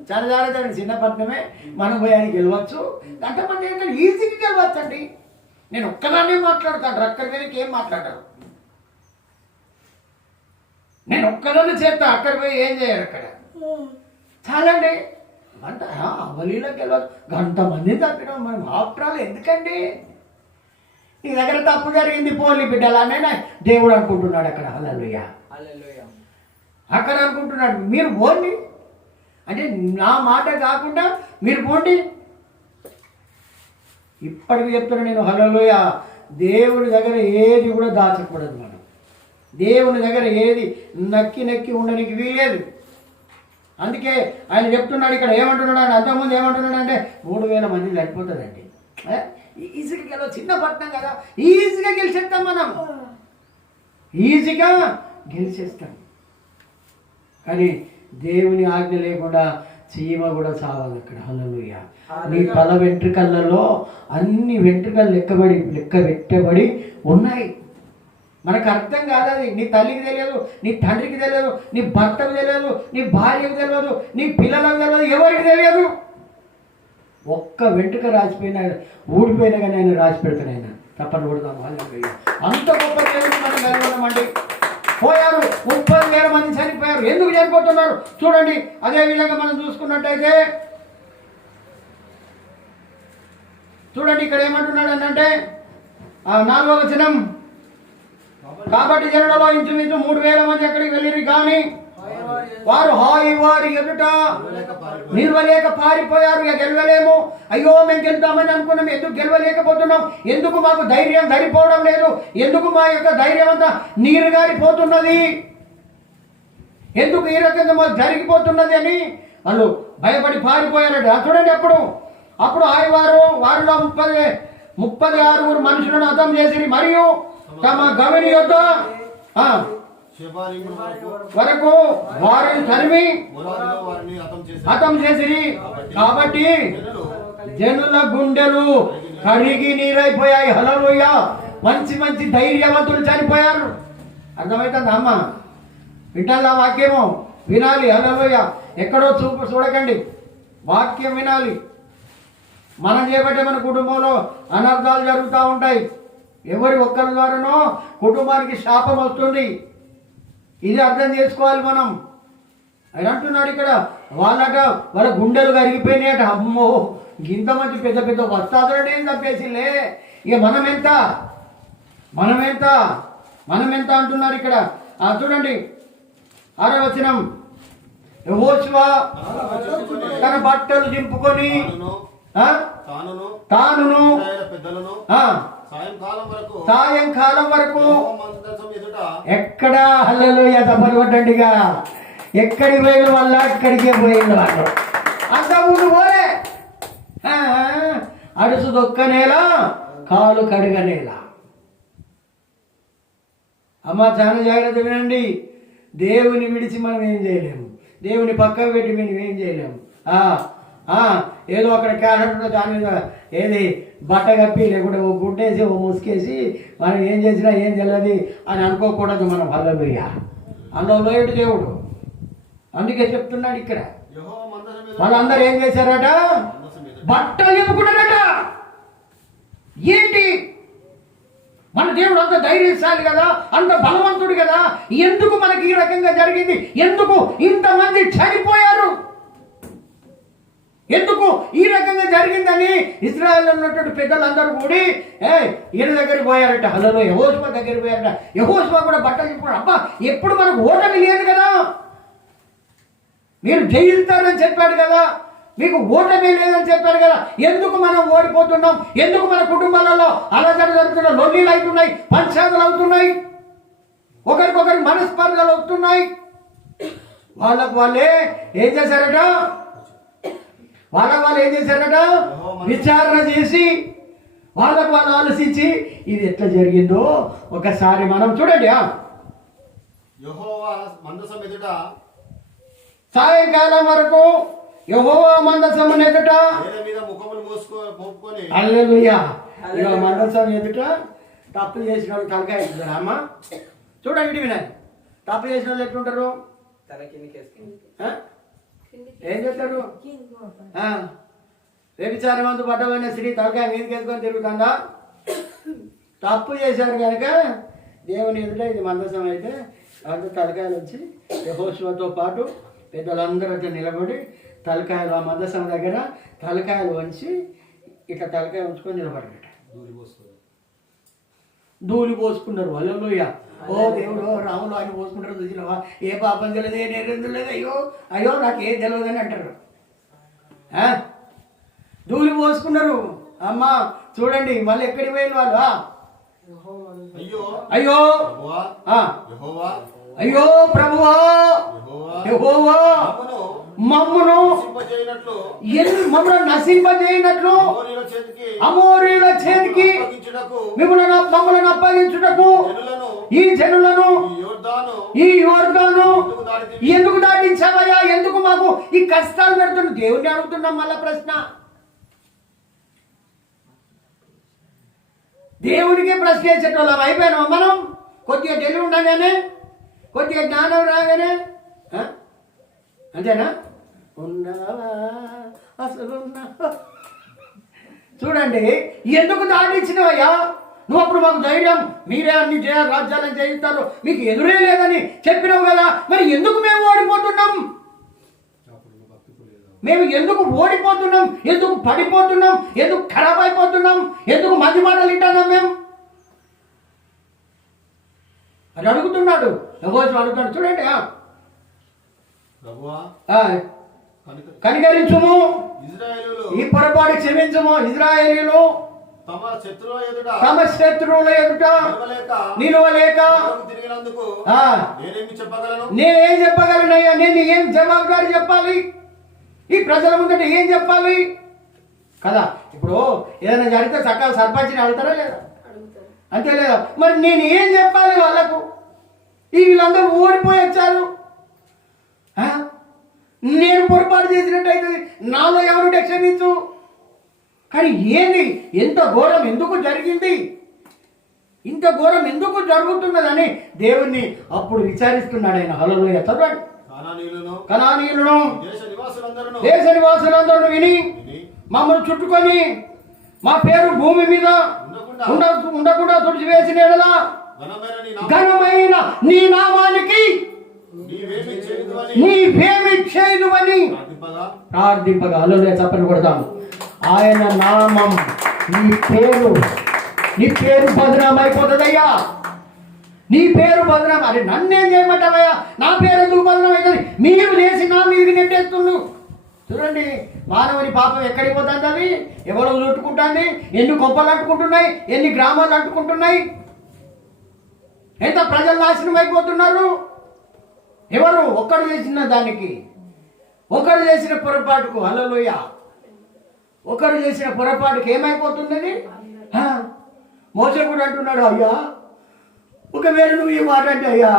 చాలా జాగ్రత్త చిన్నపట్నమే, మనం పోయానికి గెలవచ్చు. అంతమంది ఏంటంటే ఈజీగా గెలవచ్చు అండి. నేను ఒక్కదాన్నే మాట్లాడతాను, అక్కడి వెళ్ళి ఏం మాట్లాడారు. నేను ఒక్కదాన్ని చేస్తా, అక్కడ పోయి ఏం చేయరు. అక్కడ చాలండి గంట అవలీలో గెలవచ్చు. గంట మంది తప్పినాం మనం. ఆప్రాలు ఎందుకండి? నీ దగ్గర తప్పు జరిగింది పోలి బిడ్డలానే దేవుడు అనుకుంటున్నాడు అక్కడ. హల్లెలూయా. అక్కడ అనుకుంటున్నాడు మీరు పోండి అంటే నా మాట కాకుండా మీరు పోండి. ఇప్పటికి చెప్తున్నా నేను. హల్లెలూయా. దేవుని దగ్గర ఏది కూడా దాచకూడదు. మనం దేవుని దగ్గర ఏది నక్కి ఉండడానికి వీలేదు. అందుకే ఆయన చెప్తున్నాడు ఇక్కడ. ఏమంటున్నాడు ఆయన? అంతకుముందు ఏమంటున్నాడు అంటే 3,000 మంది సరిపోతుందండి. ఈజీగా గెలవ, చిన్న పట్టణం కదా, ఈజీగా గెలిచేస్తాం. మనం ఈజీగా గెలిచేస్తాం. కానీ దేవుని ఆజ్ఞ లేకుండా చీమ కూడా చావాలి అక్కడ. హల్లెలూయా. నీ తల వెంట్రుకలలో అన్ని వెంట్రుకలు లెక్క పెట్టబడి ఉన్నాయి. మనకు అర్థం కాదు అది. నీ తల్లికి తెలియదు, నీ తండ్రికి తెలియదు, నీ భర్తకు తెలియదు, నీ భార్యకు తెలియదు, నీ పిల్లలకు తెలియదు, ఎవరికి తెలియదు. ఒక్క వెంట్రుక రాసిపోయినా ఊడిపోయినా కానీ ఆయన రాసి పెడతాను. ఆయన తప్పని కొడతాను. అంత గొప్ప దేవుడు మనం నిలబడమండి. పోయారు 30,000 మంది చనిపోయారు. ఎందుకు చనిపోతున్నారు చూడండి. అదేవిధంగా మనం చూసుకున్నట్టయితే చూడండి ఇక్కడ ఏమంటున్నాడు అంటే 4వ వచనం. కాబట్టి జనులలో ఇంచుమించు 3,000 మంది ఎక్కడికి వెళ్ళిరు కానీ వారు వారి ఎదుట నిలవలేక పారిపోయారు. ఇక గెలవలేము, అయ్యో మేము గెలుద్దామని అనుకున్నాం, ఎందుకు గెలవలేకపోతున్నాం, ఎందుకు మాకు ధైర్యం సరిపోవడం లేదు, ఎందుకు మా యొక్క ధైర్యం అంతా నీరు గారిపోతున్నది, ఎందుకు ఈ రకంగా మాకు జరిగిపోతున్నది అని వాళ్ళు భయపడి పారిపోయారట. చూడండి అప్పుడు వారిలో 36 మనుషులను హతం చేసిరి మరియు తమ గవిని యొద్ద వరకు వారిని తరిమి హతం చేసిరి. కాబట్టి జనుల గుండెలు కరిగి నీరైపోయాయి. హల్లెలూయా. మంచి ధైర్యవంతులు చనిపోయారు. అర్థమవుతుంది అమ్మ? వింటాలా వాక్యము? వినాలి. హల్లెలూయా. ఎక్కడో చూడకండి, వాక్యం వినాలి. మనం చేపట్టే మన కుటుంబంలో అనర్థాలు జరుగుతూ ఉంటాయి. ఎవరి ఒక్కరి ద్వారానో కుటుంబానికి శాపం వస్తుంది. ఇది అర్థం చేసుకోవాలి మనం. ఆయన అంటున్నాడు ఇక్కడ వాళ్ళ గుండెలు కరిగిపోయినాయట. అమ్మో, ఇంత మంచి పెద్ద వస్తాదులనే చంపేసిలే, ఇక మనమెంత అంటున్నారు ఇక్కడ. చూడండి 6వ వచనం. యెహోషువ తన బట్టలు దింపుకొని తానును సాయంకాలం వరకు ఎక్కడ హల్లెలూయా తప్పనిపడ్డండిగా ఎక్కడికి పోయిన వాళ్ళు అక్కడికే పోయిన వాళ్ళు. అంత ముందు పోలే. అడుసు దొక్కనేలా కాలు కడగనేలా. అమ్మ చాలా జాగ్రత్త వినండి. దేవుని విడిచి మనం ఏం చేయలేము, దేవుని పక్కకు పెట్టి మనం ఏం చేయలేము. ఏదో అక్కడ క్యారెట్ దాని మీద ఏది బట్ట కప్పి లేకుంటే ఓ గుడ్డేసి ఓ ముసుకేసి మనం ఏం చేసినా ఏం తెలియదు అని అనుకోకూడదు మనం. హల్లెలూయా. అందులో లోయడు దేవుడు. అందుకే చెప్తున్నాడు ఇక్కడ. వాళ్ళందరూ ఏం చేశారట? బట్టలు చెప్పుకున్నారట. ఏంటి? మన దేవుడు అంత ధైర్యశాలి కదా, అంత బలవంతుడు కదా, ఎందుకు మనకి ఈ రకంగా జరిగింది, ఎందుకు ఇంతమంది చనిపోయారు? ఎందుకు ఈ రకంగా జరిగిందని ఇశ్రాయేల్ ఉన్నటువంటి పెద్దలందరూ కూడి ఈయన దగ్గరికి పోయారట. హలో యెహోషువ దగ్గరికి పోయారట. యెహోషువ కూడా బట్టలు చెప్పుకున్నాడు. అబ్బా ఎప్పుడు మనకు ఓటమి లేదు కదా, మీరు జయిస్తారని చెప్పాడు కదా, మీకు ఓటమి లేదని చెప్పాడు కదా, ఎందుకు మనం ఓడిపోతున్నాం, ఎందుకు మన కుటుంబాలలో అలజడి జరుగుతున్నాయి, లొల్లీలు అవుతున్నాయి, పంచాయతీలు అవుతున్నాయి, ఒకరికొకరి మనస్పర్ధలు వస్తున్నాయి. వాళ్ళకు వాళ్ళే ఏం చేశారట, వాళ్ళు ఏం చేశారట, విచారణ చేసి వాళ్ళకు వాళ్ళు ఆలోచించి ఇది ఎట్లా జరిగిందో ఒకసారి మనం చూడండి. యెహోవా మందసం ఎదుట సాయంకాలం వరకు యెహోవా మందసం ఎదుట మీద ముఖములు మోపుకొని హల్లెలూయా. ఇక మందసం ఎదుట తప్పు చేసిన వాళ్ళు తలకాయ ఎత్తుతారు. అమ్మ చూడండి వినండి, తప్పు చేసిన వాళ్ళు ఎట్లుంటారు, ఏం చేస్తారు, వ్యభిచారమందు పడ్డమైన స్త్రీ తలకాయ మీదకి వేసుకొని తిరుగుతుందా, తప్పు చేశారు కనుక దేవుని ఎదుట ఇది మందసం అయితే అందరూ తలకాయలు వచ్చి యెహోషువతో పాటు పెద్దలందరూ అయితే నిలబడి తలకాయలు ఆ మందసం దగ్గర తలకాయలు వంచి ఇట్లా తలకాయ ఉంచుకొని నిలబడట, ధూళి పోసుకున్నారు. హల్లెలూయా. ఓ దేవుడు రాములు ఆయన పోసుకుంటారు, చూసినావా, ఏ పాపం తెలియదు, ఏ నేరం లేదు, అయ్యో అయ్యో నాకు ఏం తెలియదు అని అంటారు. ధూళి పోసుకున్నారు. అమ్మ చూడండి మళ్ళీ ఎక్కడికి పోయిన వాళ్ళు, అయ్యో అయ్యో ప్రభువా యెహోవా మమ్మను నశింపజేయనట్లు అమోరీల చేతికి మమ్మలను అప్పగించుటకు ఈ జనులను ఈ యోర్దాను ఎందుకు దాటించావయ్యా, ఎందుకు మాకు ఈ కష్టాలు పెడుతున్నావు, దేవుణ్ణి అడుగుతున్నాం. మళ్ళా ప్రశ్న, దేవుడికే ప్రశ్న వేసేటోళ్ళం అయిపోయినాం మనం. కొద్దిగా తెలివి ఉండగానే, కొద్దిగా జ్ఞానం రాగానే అంతేనా, ఉన్నావా అసలు చూడండి ఎందుకు దాటించినవయ్యా నువ్వు, అప్పుడు మాకు ధైర్యం, మీరే అన్ని రాజ్యాలను జయిస్తారు, మీకు ఎదురే లేదని చెప్పినావు కదా, మరి ఎందుకు మేము ఓడిపోతున్నాం, మేము ఎందుకు ఓడిపోతున్నాం, ఎందుకు పడిపోతున్నాం, ఎందుకు ఖరాబ్ అయిపోతున్నాం, ఎందుకు మంది మాటలు వింటున్నాం మేము అని అడుగుతున్నాడు. యెహోషువ అడుగుతాడు. చూడండి, కనికరించుము, ఈ పొరపాటు క్షమించుము, ఇశ్రాయేలీయులు తమ శత్రువుల ఎదుట నిలవలేక నేనేం చెప్పగలనయ్యా, నేను ఏం జవాబుదారి చెప్పాలి, ఈ ప్రజల ముందట ఏం చెప్పాలి కదా. ఇప్పుడు ఏదైనా జరిగితే చక్కగా సర్పంచ్ని అడుగుతారా లేదా, అంతే లేదా, మరి నేను ఏం చెప్పాలి వాళ్ళకు, వీళ్ళందరూ ఓడిపోయి వచ్చారు, నేను పొరపాటు చేసినట్టయితే నాలో ఎవరు క్షమించు, కానీ ఏంది ఎంత ఘోరం ఎందుకు జరిగింది, ఇంత ఘోరం ఎందుకు జరుగుతున్నదని దేవుణ్ణి అప్పుడు విచారిస్తున్నాడు ఆయన. హల్లెలూయా. చదవండి, కనానీయులను దేశ నివాసులందరూ విని మమ్మల్ని చుట్టుకొని మా పేరు భూమి మీద ఉండకుండా తుడిచివేసిన ఎడల ఘనమైన నీ నామానికి నీవేమి చేయదువని ప్రార్థింపగా. హల్లెలూయా. చప్పట్లు కొడతాము. ఆయన నామం, నీ పేరు బదనాం అయిపోతుందయ్యా, నీ పేరు బదనాం. అరే నన్నేం చేయమంటావయ్యా, నా పేరు ఎందుకు బదనాం అవుతుంది, మీరు చేసి నా మీదకి నెట్టేస్తున్నావు. చూడండి మానవుని పాపం ఎక్కడికి పోతుంది, అది ఎవరు చుట్టుకుంటుంది, ఎన్ని గొప్పలు అంటుకుంటున్నాయి, ఎన్ని గ్రామాలు అంటుకుంటున్నాయి, ఎంత ప్రజలు నాశనం అయిపోతున్నారు. ఎవరు ఒక్కడు చేసిన దానికి, ఒకరు చేసిన పొరపాటుకు, హల్లెలూయా, ఒకరు చేసిన పొరపాటుకు ఏమైపోతున్నది. మోసే కూడా అంటున్నాడు, అయ్యా ఒకవేళ నువ్వు ఈ మాట అంటే అయ్యా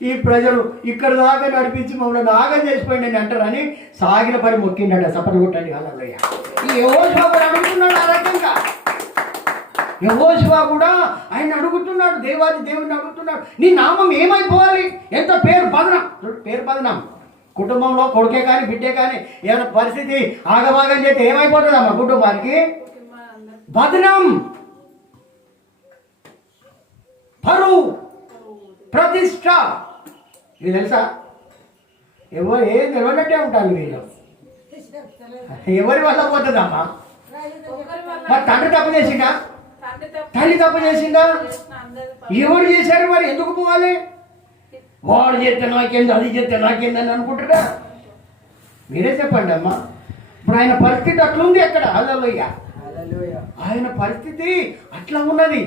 ఈ ప్రజలు ఇక్కడ దాకా నడిపించి మమ్మల్ని నాగం చేసిపోయింది అంటారని సాగిన పడి మొక్కిండట. చప్పట్లు కొట్టండి. హల్లెలూయా. ఈ యెహోషువ కూడా అడుగుతున్నాడు ఆ రకంగా, యెహోషువ కూడా ఆయన అడుగుతున్నాడు, దేవుడిని అడుగుతున్నాడు, నీ నామం ఏమైపోవాలి, ఎంత పేరు బదనం. కుటుంబంలో కొడుకే కానీ బిడ్డే కానీ ఏమైనా పరిస్థితి ఆగమాగం చేస్తే ఏమైపోతుందమ్మా కుటుంబానికి, బదనం, పరువు, ప్రతిష్ట. ఇది తెలుసా, ఏం తెలియనట్టే ఉంటాను వీళ్ళు. ఎవరి వల్ల పోతుందమ్మా? మరి తండ్రి తప్పు చేసిందా? తల్లి తప్పు చేసిందా? ఎవరు చేశారు? మరి ఎందుకు పోవాలి? వాడు చేస్తే నాకేంది, అది చేస్తే నాకేందని అనుకుంటారా? మీరే చెప్పండి అమ్మా. ఇప్పుడు ఆయన పరిస్థితి అట్లుంది అక్కడ. హల్లెలూయా. ఆయన పరిస్థితి అట్లా ఉన్నది.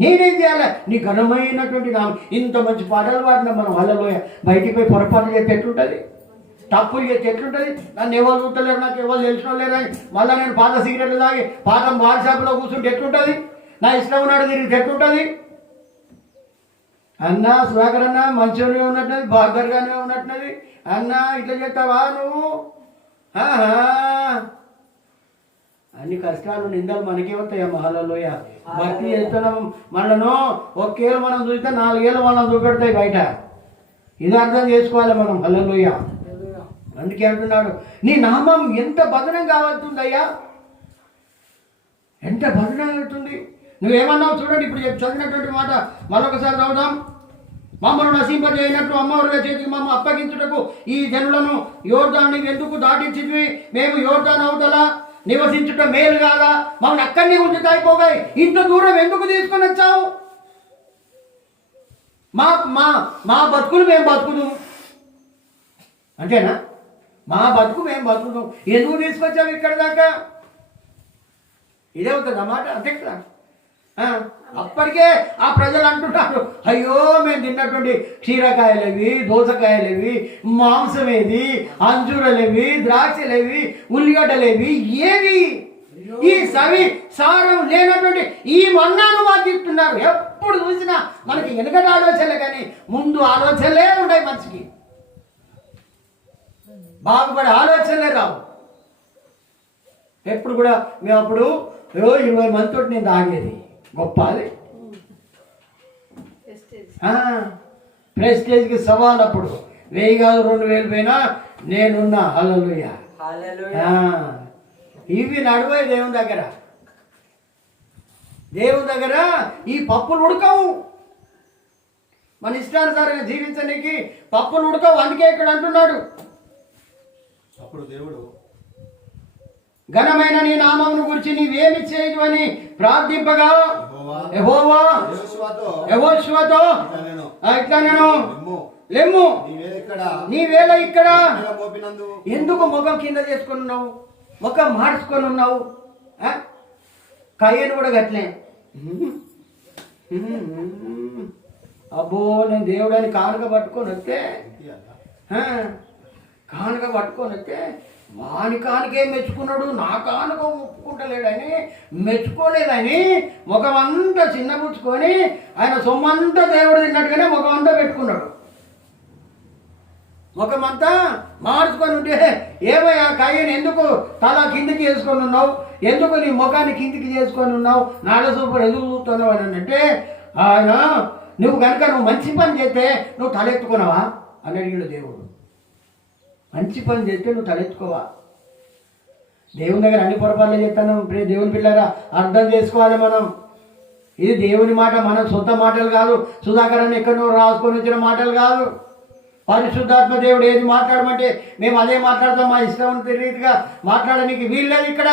నేనేం చేయాలి? నీ ఘనమైనటువంటి నా ఇంత మంచి పాటలు పాడినా మనం హల్లెలూయా. బయటికి పోయి పొరపాటు చేస్తే ఎట్లుంటుంది? తప్పులు చేస్తే ఎట్లుంటుంది? నన్ను ఎవరు చూడలేరు, నాకు ఎవరు తెలిసిన లేరు అని మళ్ళీ నేను పాత సిగరెట్లు తాగి పాత బార్ షాప్లో కూర్చుంటే ఎట్లుంటుంది? నా ఇష్టం ఉన్నాడు తిరిగి ఎట్లుంటుంది? అన్నా సుధాకర్ అన్న మంచిగానే ఉన్నట్టున్నది, బాధగానే ఉన్నట్టున్నది. అన్న ఇట్లా చేస్తావా నువ్వు? అన్ని కష్టాలు నిందలు మనకే వస్తాయమ్మా. హల్లెలూయా. భక్తి చేస్తున్నాం, మనను ఒకేళ్ళు మనం చూస్తే 4 ఏళ్ళు మనం చూపెడతాయి బయట. ఇది అర్థం చేసుకోవాలి మనం. హల్లెలూయా. అందుకే అంటున్నాడు, నీ నామం ఎంత భద్రం కావస్తుందయ్యా, ఎంత భద్రం అవుతుంది. నువ్వేమన్నావు చూడండి, ఇప్పుడు చదివినటువంటి మాట మరొకసారి చదువుదాం. మమ్మల్ని నశింపజేయనట్లు అమ్మవారుల చేతికి మమ్మ అప్పగించుటకు ఈ జనులను యోర్దాన్ని ఎందుకు దాటించివి? మేము యోర్దాన్ అవతల నివసించుట మేలు కాదా? మమ్మల్ని అక్కడనే ఉంచుతా అయిపోగాయి. ఇంత దూరం ఎందుకు తీసుకొని వచ్చావు? మా మా మా బతుకులు మేము బతుకుదు అంతేనా? మా బతుకు మేము బతుకుదు. ఎందుకు తీసుకొచ్చావు ఇక్కడ దాకా? ఇదే అవుతుంది అన్నమాట. అంతే కదా. అప్పటికే ఆ ప్రజలు అంటున్నారు, అయ్యో మేము తిన్నటువంటి క్షీరకాయలేవి, దోసకాయలేవి, మాంసమేది, అంజూరలేవి, ద్రాక్షలేవి, ఉల్లిగడ్డలేవి, ఏవి ఈ సవి సారం లేనటువంటి ఈ మన్నాను మాకు ఇస్తున్నారు. ఎప్పుడు చూసినా మనకి వెనుకటి ఆలోచనలే కానీ ముందు ఆలోచనలే ఉంటాయి. మనిషికి బాగుపడే ఆలోచనలే రావు. ఎప్పుడు కూడా మేము అప్పుడు 20 మందితో నేను తాగేది గొప్ప. అది ప్రెస్టేజ్కి సవాల్. అప్పుడు 1000 కాదు 2000 పోయినా నేనున్నా. హల్లెలూయా. ఇవి నడువే దేవుని దగ్గర. దేవుని దగ్గర ఈ పప్పులు ఉడకవు. మన ఇష్టానుసారంగా జీవించడానికి పప్పులు ఉడకవు. అందుకే ఇక్కడ అంటున్నాడు, అప్పుడు దేవుడు ఘనమైన నీ నామమును గురించి నీవేమి చేయదు అని ప్రార్థింపగా యెహోవా యెహోషువతో ఇట్లా నేను లెమ్ము, నీ వేళ ఇక్కడ ఎందుకు ముఖం కింద చేసుకొని ఉన్నావు, ముఖం మార్చుకొని ఉన్నావు? కయ్యను కూడా గట్లే. అబ్బో నేను దేవుడని కానుక పట్టుకొని వస్తే వాని కానుకే మెచ్చుకున్నాడు, నా కానుక ఒప్పుకుంటలేడని మెచ్చుకోలేదని ముఖం అంతా చిన్నపుచ్చుకొని ఆయన సొమ్మంతా దేవుడు తిన్నట్టుగానే ముఖం అంతా పెట్టుకున్నాడు. ముఖం అంతా మార్చుకొని ఉంటే ఏమయ్యా కయ్యని ఎందుకు తల కిందికి చేసుకొని ఉన్నావు, ఎందుకు నీ ముఖాన్ని కిందికి చేసుకొని ఉన్నావు, నాడ సూపర్ ఎందుకు చూస్తున్నావు అని అంటే ఆయన నువ్వు కనుక నువ్వు మంచి పని చేస్తే నువ్వు తలెత్తుకున్నావా అని అడిగాడు దేవుడు. మంచి పని చేస్తే నువ్వు తలెత్తుకోవా? దేవుని దగ్గర అన్ని పొరపాట్లు చేస్తాను. దేవుని పిల్లరా అర్థం చేసుకోవాలి మనం. ఇది దేవుని మాట, మన సొంత మాటలు కాదు. సుధాకర్ అని ఎక్కడో రాసుకొని వచ్చిన మాటలు కాదు. పరిశుద్ధాత్మ దేవుడు ఏది మాట్లాడమంటే మేము అదే మాట్లాడతాం. మా ఇష్టం రీతిగా మాట్లాడడానికి వీల్లేదు. ఇక్కడ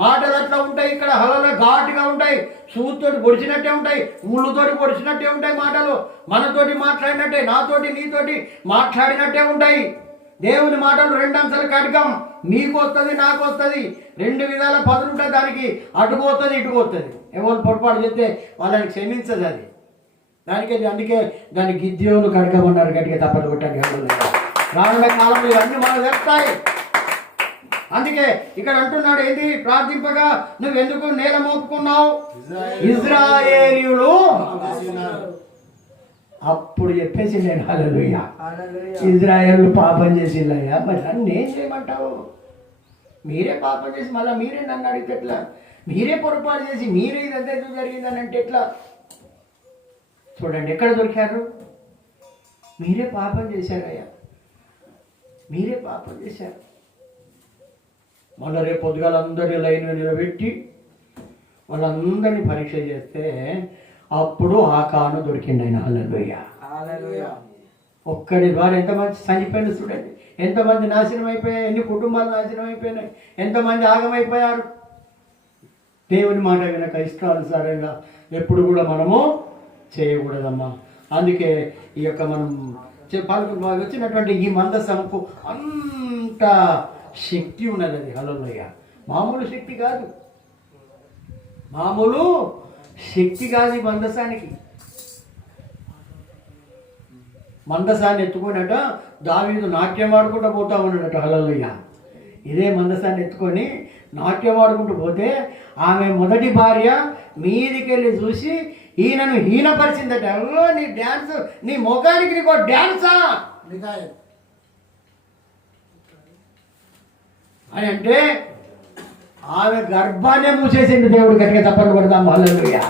మాటలు అట్లా ఉంటాయి. ఇక్కడ హలో ఘాటుగా ఉంటాయి, సూత్తోటి పొడిచినట్టే ఉంటాయి, ముళ్ళుతోటి పొడిచినట్టే ఉంటాయి మాటలు. మనతోటి మాట్లాడినట్టే, నాతోటి నీతోటి మాట్లాడినట్టే ఉంటాయి. దేవుని మాటలు 2 అంశాలు కడగం. మీకు వస్తుంది, నాకు వస్తుంది. 2 విధాల పదులు ఉంటుంది దానికి. అటుపోతుంది, ఇటుపోతుంది. ఎవరు పొరపాటు చేస్తే వాళ్ళని క్షమించదు అది. అందుకే దాన్ని గిద్యోను కడగమన్నారు. గట్టిగా తప్పలు కొట్టాలి. రానున్న కాలంలో ఇవన్నీ మనకు చెప్తాయి. అందుకే ఇక్కడ అంటున్నాడు ఏంటి? ప్రార్థింపగా నువ్వెందుకు నేల మోపుకున్నావు? ఇజ్రాయేలీయులు అప్పుడు చెప్పేసి నేను హల్లెలూయా, ఇజ్రాయేలు పాపం చేసిల్లయ్యా. మరి నన్ను ఏం చేయమంటావు? మీరే పాపం చేసి మళ్ళీ మీరే నన్ను అడిగితే ఎట్లా? మీరే పొరపాటు చేసి మీరే ఇదంతా ఎందుకు జరిగిందని అంటే ఎట్లా? చూడండి ఎక్కడ దొరికారు? మీరే పాపం చేశారయ్యా, మీరే పాపం చేశారు. మళ్ళీ రేపు పొద్దుగాల అందరి లైన్ నిలబెట్టి వాళ్ళందరినీ పరీక్ష చేస్తే అప్పుడు ఆకాను దొరికింది ఆయన. హల్లెలూయా. ఒక్కడి ద్వారా ఎంతమంది చనిపోయిన చూడండి, ఎంతమంది నాశనం అయిపోయాయి, ఎన్ని కుటుంబాలు నాశనం అయిపోయినాయి, ఎంతమంది ఆగమైపోయారు. దేవుని మాట వినక ఇష్టానుసారంగా ఎప్పుడు కూడా మనము చేయకూడదమ్మా. అందుకే ఈ యొక్క మనం వచ్చినటువంటి ఈ మందసముకు అంత శక్తి ఉన్నది. అది హల్లెలూయా, మామూలు శక్తి కాదు, మామూలు శక్తి కాదు. ఈ మందసానికి, మందసాన్ని ఎత్తుకున్నట దావీదు నాట్యం ఆడుకుంటూ పోతా ఉన్నాడట. హల్లెలూయా, ఇదే మందసాన్ని ఎత్తుకొని నాట్యం ఆడుకుంటూ పోతే ఆమె మొదటి భార్య మీదికి వెళ్ళి చూసి ఈయనను హీనపరిచిందట. నీ డ్యాన్స్, నీ మొగానికి నీకు డ్యాన్సా అని అంటే ఆమె గర్భాన్నే మూసేసింది దేవుడు. గట్టిగా తప్పని పడదాం. హల్లెలూయా,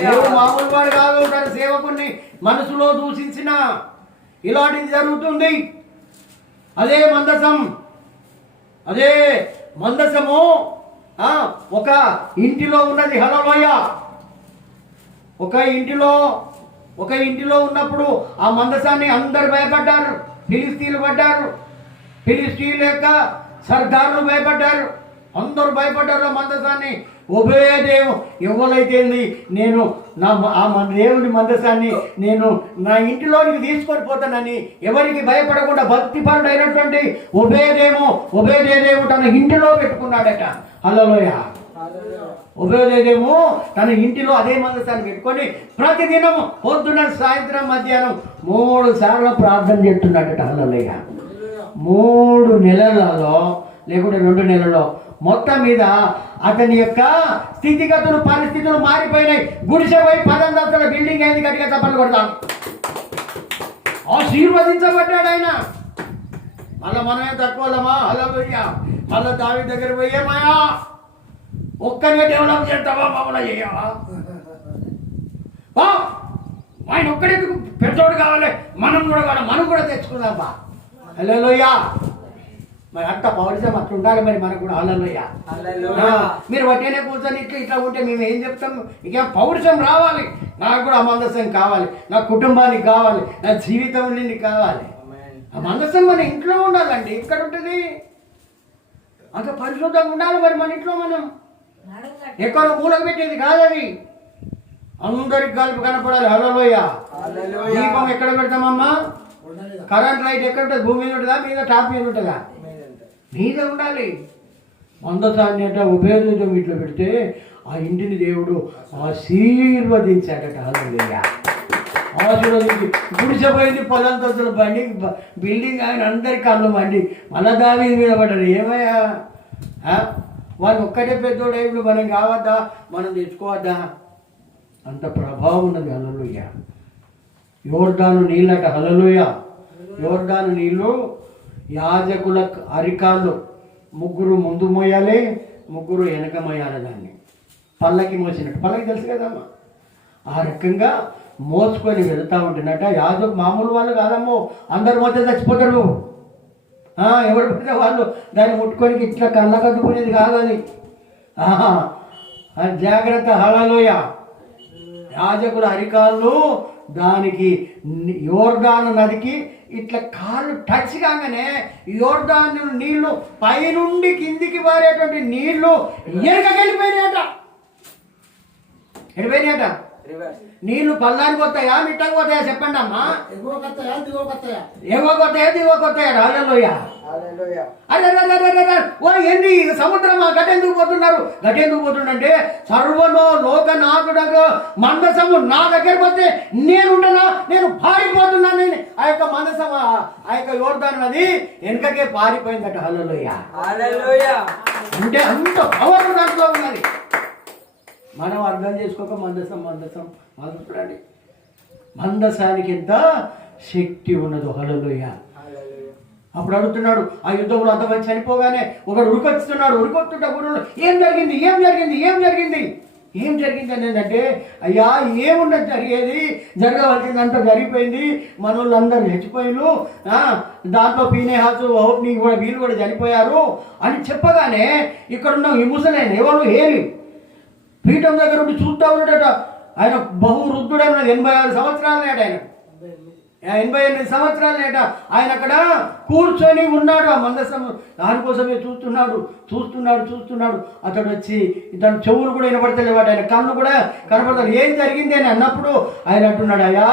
దేవుడు మామూలు వాడు కాదు. తన సేవకుని మనసులో దూషించిన ఇలాంటిది జరుగుతుంది. అదే మందసము ఒక ఇంటిలో ఉన్నది. హల్లెలూయా, ఒక ఇంటిలో ఉన్నప్పుడు ఆ మందసాన్ని అందరు భయపడ్డారు. ఫిలిస్తీన్లు పడ్డారు, ఫిలిస్తీన్ల యొక్క సర్దారులు భయపడ్డారు, అందరూ భయపడ్డారు. ఆ మందసాన్ని ఉభయదేవు ఎవరైతే నేను దేవుని మందసాన్ని నేను నా ఇంటిలోనికి తీసుకొని పోతానని ఎవరికి భయపడకుండా భక్తిపరుడు అయినటువంటి ఉభయదేవు తన ఇంటిలో పెట్టుకున్నాడట. హల్లెలూయా, ఉభయదేవు తన ఇంటిలో అదే మందసాన్ని పెట్టుకొని ప్రతిదినం పొద్దున సాయంత్రం మధ్యాహ్నం 3 సార్లు ప్రార్థన చేస్తున్నాడట. హల్లెలూయా, 3 నెలలలో లేకుంటే 2 నెలల్లో మొత్తం మీద అతని యొక్క స్థితిగతులు పరిస్థితులు మారిపోయినాయి. గుడిసెపోయి 10 అంతస్తుల బిల్డింగ్ అయింది. గట్టిగా చప్పట్లు కొడతాం. ఆశీర్వదించబడ్డాడు ఆయన. మళ్ళీ మనమే తక్కువలమా? హల్లెలూయా, మళ్ళీ దావీదు దగ్గర పోయి ఏమయ్యా ఒక్కరిగా డెవలప్ చేస్తావా, మామూలు చేయవా? ఆయన ఒక్కడెందుకు పెద్దోడు కావాలి, మనం కూడా తెచ్చుకుందామా? హల్లెలూయా, మరి అట్ట పౌరుషం అట్లా ఉండాలి మరి మనకు కూడా. హల్లెలూయా, మీరు వడ్డీనే కూర్చొని ఇట్లా ఉంటే మేము ఏం చెప్తాం? ఇక పౌరుషం రావాలి. నాకు కూడా ఆ మందసం కావాలి, నా కుటుంబానికి కావాలి, నా జీవితం నుండి కావాలి. ఆ మందసం మన ఇంట్లో ఉండాలండి. ఎక్కడ ఉంటుంది? అంత పరిశుద్ధంగా ఉండాలి మరి మన ఇంట్లో. మనం ఎక్కడ మూలకు పెట్టేది కాదది, అందరికి కలిపి కనపడాలి. హల్లెలూయా, దీపం ఎక్కడ పెడతామమ్మా? కరెంట్ లైట్ ఎక్కడ ఉంటుంది? భూమి మీద ఉంటుందా, మీద టాప్ మీద ఉంటుందా? మీదే ఉండాలి. మందసాన్ని అంటే ఉభయదేవం ఇట్లా పెడితే ఆ ఇంటిని దేవుడు ఆశీర్వదించాడట. హల్లెలూయా, ఆశీర్వదించి గుడిసెపోయింది 10 అంతస్తుల బిల్డింగ్ ఆయన అందరి కళ్ళు మండి మళ్ళా దావీదు మీద పడ్డాడు. ఏమయ్యా వాళ్ళు ఒక్కటే పెద్దోడు, ఇప్పుడు మనం కావద్దా, మనం తెచ్చుకోవద్దా? అంత ప్రభావం ఉన్నది. హల్లెలూయా, యోర్దాను నీళ్ళట. హల్లెలూయా, యోర్దాను నీళ్ళు యాజకుల అరికాళ్ళు 3 ముందు మోయాలి, 3 వెనక మోయాలి. దాన్ని పల్లకి మోసినట్టు, పల్లకి తెలుసు కదమ్మా, ఆ రకంగా మోసుకొని వెళ్తూ ఉంటున్నట్ట. యాజకు మామూలు వాళ్ళు కాదమ్మో, అందరు మోతే చచ్చిపోతారు. ఎవరు పడితే వాళ్ళు దాన్ని ముట్టుకొని ఇట్లా కళ్ళ కట్టుకునేది కాదు అది. జాగ్రత్త. హల్లెలూయా, యాజకుల అరికాళ్ళు దానికి యోర్దాను నదికి ఇట్లా కాళ్ళు టచ్ కాగానే యోర్దాను నీళ్లు పైనుండి కిందికి పారేటువంటి నీళ్లు ఎనకకెళ్ళిపోయినాయట. వెళ్ళిపోయినాయట. నీళ్లు పల్లానికి వస్తాయా, మిట్టకి పోతాయా? చెప్పండి అమ్మా. ఎగువ కొత్తయా, దిగువ కొత్తయా? హల్లెలూయా, ఓ ఏంది సముద్రం గటెందుకు పోతున్నారు? గటెందుకు పోతుండంటే సర్వలో లోకనాథుడగా మందసము నా దగ్గర పోతే నేనుండనా, నేను పారిపోతున్నాను. ఆ యొక్క మందసం ఆ యొక్క యోర్దాను నది వెనుకకే పారిపోయిందట. హల్లెలూయా, అంటే అంత పవర్ దాంట్లో ఉన్నది. మనం అర్థం చేసుకోక మందసం చూడండి, మందసానికి ఎంత శక్తి ఉన్నదో. హల్లెలూయా, అప్పుడు అడుగుతున్నాడు, ఆ యుద్ధంలో అంతమంది చనిపోగానే ఒకడు ఉరికొస్తుంటే గురువులు ఏం జరిగింది అనేది, అయ్యా ఏమున్నది, జరగవలసిందంతా జరిగిపోయింది, మనోళ్ళందరూ చచ్చిపోయిను, దాంట్లో పీనేహాసు హోప్ని కూడా వీళ్ళు కూడా చనిపోయారు అని చెప్పగానే ఇక్కడున్న ఈ ముసలైన ఎవరు హేలి పీఠం దగ్గర ఉండి చూస్తూ ఉన్నాడట. ఆయన బహు వృద్ధుడైన 86 సంవత్సరాలు నాడు ఆయన. 88 సంవత్సరాలేట ఆయన అక్కడ కూర్చొని ఉన్నాడు. ఆ మందసం దానికోసమే చూస్తున్నాడు. అతడు వచ్చి తన చెవులు కూడా వినపడతలేవాడు, ఆయన కన్ను కూడా కనపడతాడు. ఏం జరిగింది అని అన్నప్పుడు ఆయన అంటున్నాడు, అయ్యా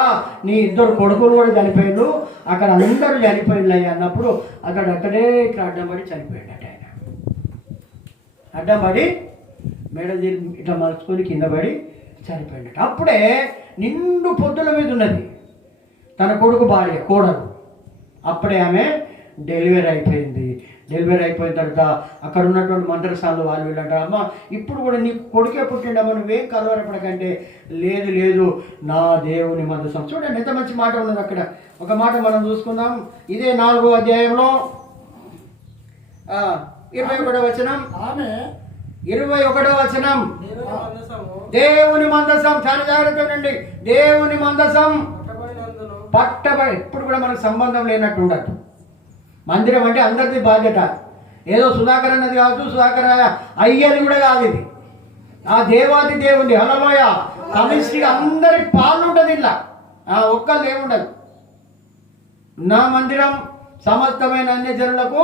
నీ 2 కొడుకులు కూడా చనిపోయాడు, అక్కడ అందరూ చనిపోయింది అయ్యా అన్నప్పుడు అక్కడే ఇక్కడ అడ్డం పడి చనిపోయాడు. ఆయన అడ్డం పడి మెడ ఇట్లా మలుచుకొని కింద పడి చనిపోయాడు. అప్పుడే నిండు పొద్దుల మీద ఉన్నది తన కొడుకు భార్య కోడలు. అప్పుడే ఆమె డెలివరీ అయిపోయింది. డెలివరీ అయిపోయిన తర్వాత అక్కడ ఉన్నటువంటి మంత్రసాలు వాళ్ళు వీళ్ళంటారు, అమ్మ ఇప్పుడు కూడా నీకు కొడుకే పుట్టిండమ్మా, నువ్వేం కలవరపడకంటే, లేదు నా దేవుని మందసం. చూడండి ఎంత మంచి మాట ఉన్నది అక్కడ. ఒక మాట మనం చూసుకుందాం. ఇదే 4వ అధ్యాయంలో 21వ వచనం. 21వ వచనం. దేవుని మందసం, చాలా జాగ్రత్త ఉండండి. దేవుని మందసం పట్టబడి, ఎప్పుడు కూడా మనకు సంబంధం లేనట్టు ఉండదు. మందిరం అంటే అందరిది బాధ్యత. ఏదో సుధాకర్ అన్నది కావచ్చు, సుధాకర్ అయ్యది కూడా కాదు. ఇది ఆ దేవాది దేవుని హల్లెలూయ కమిస్ట్రీగా అందరి పాలు ఉంటుంది. ఇలా ఒక్కళ్ళు ఏముండదు. నా మందిరం సమస్తమైన అన్య జనులకు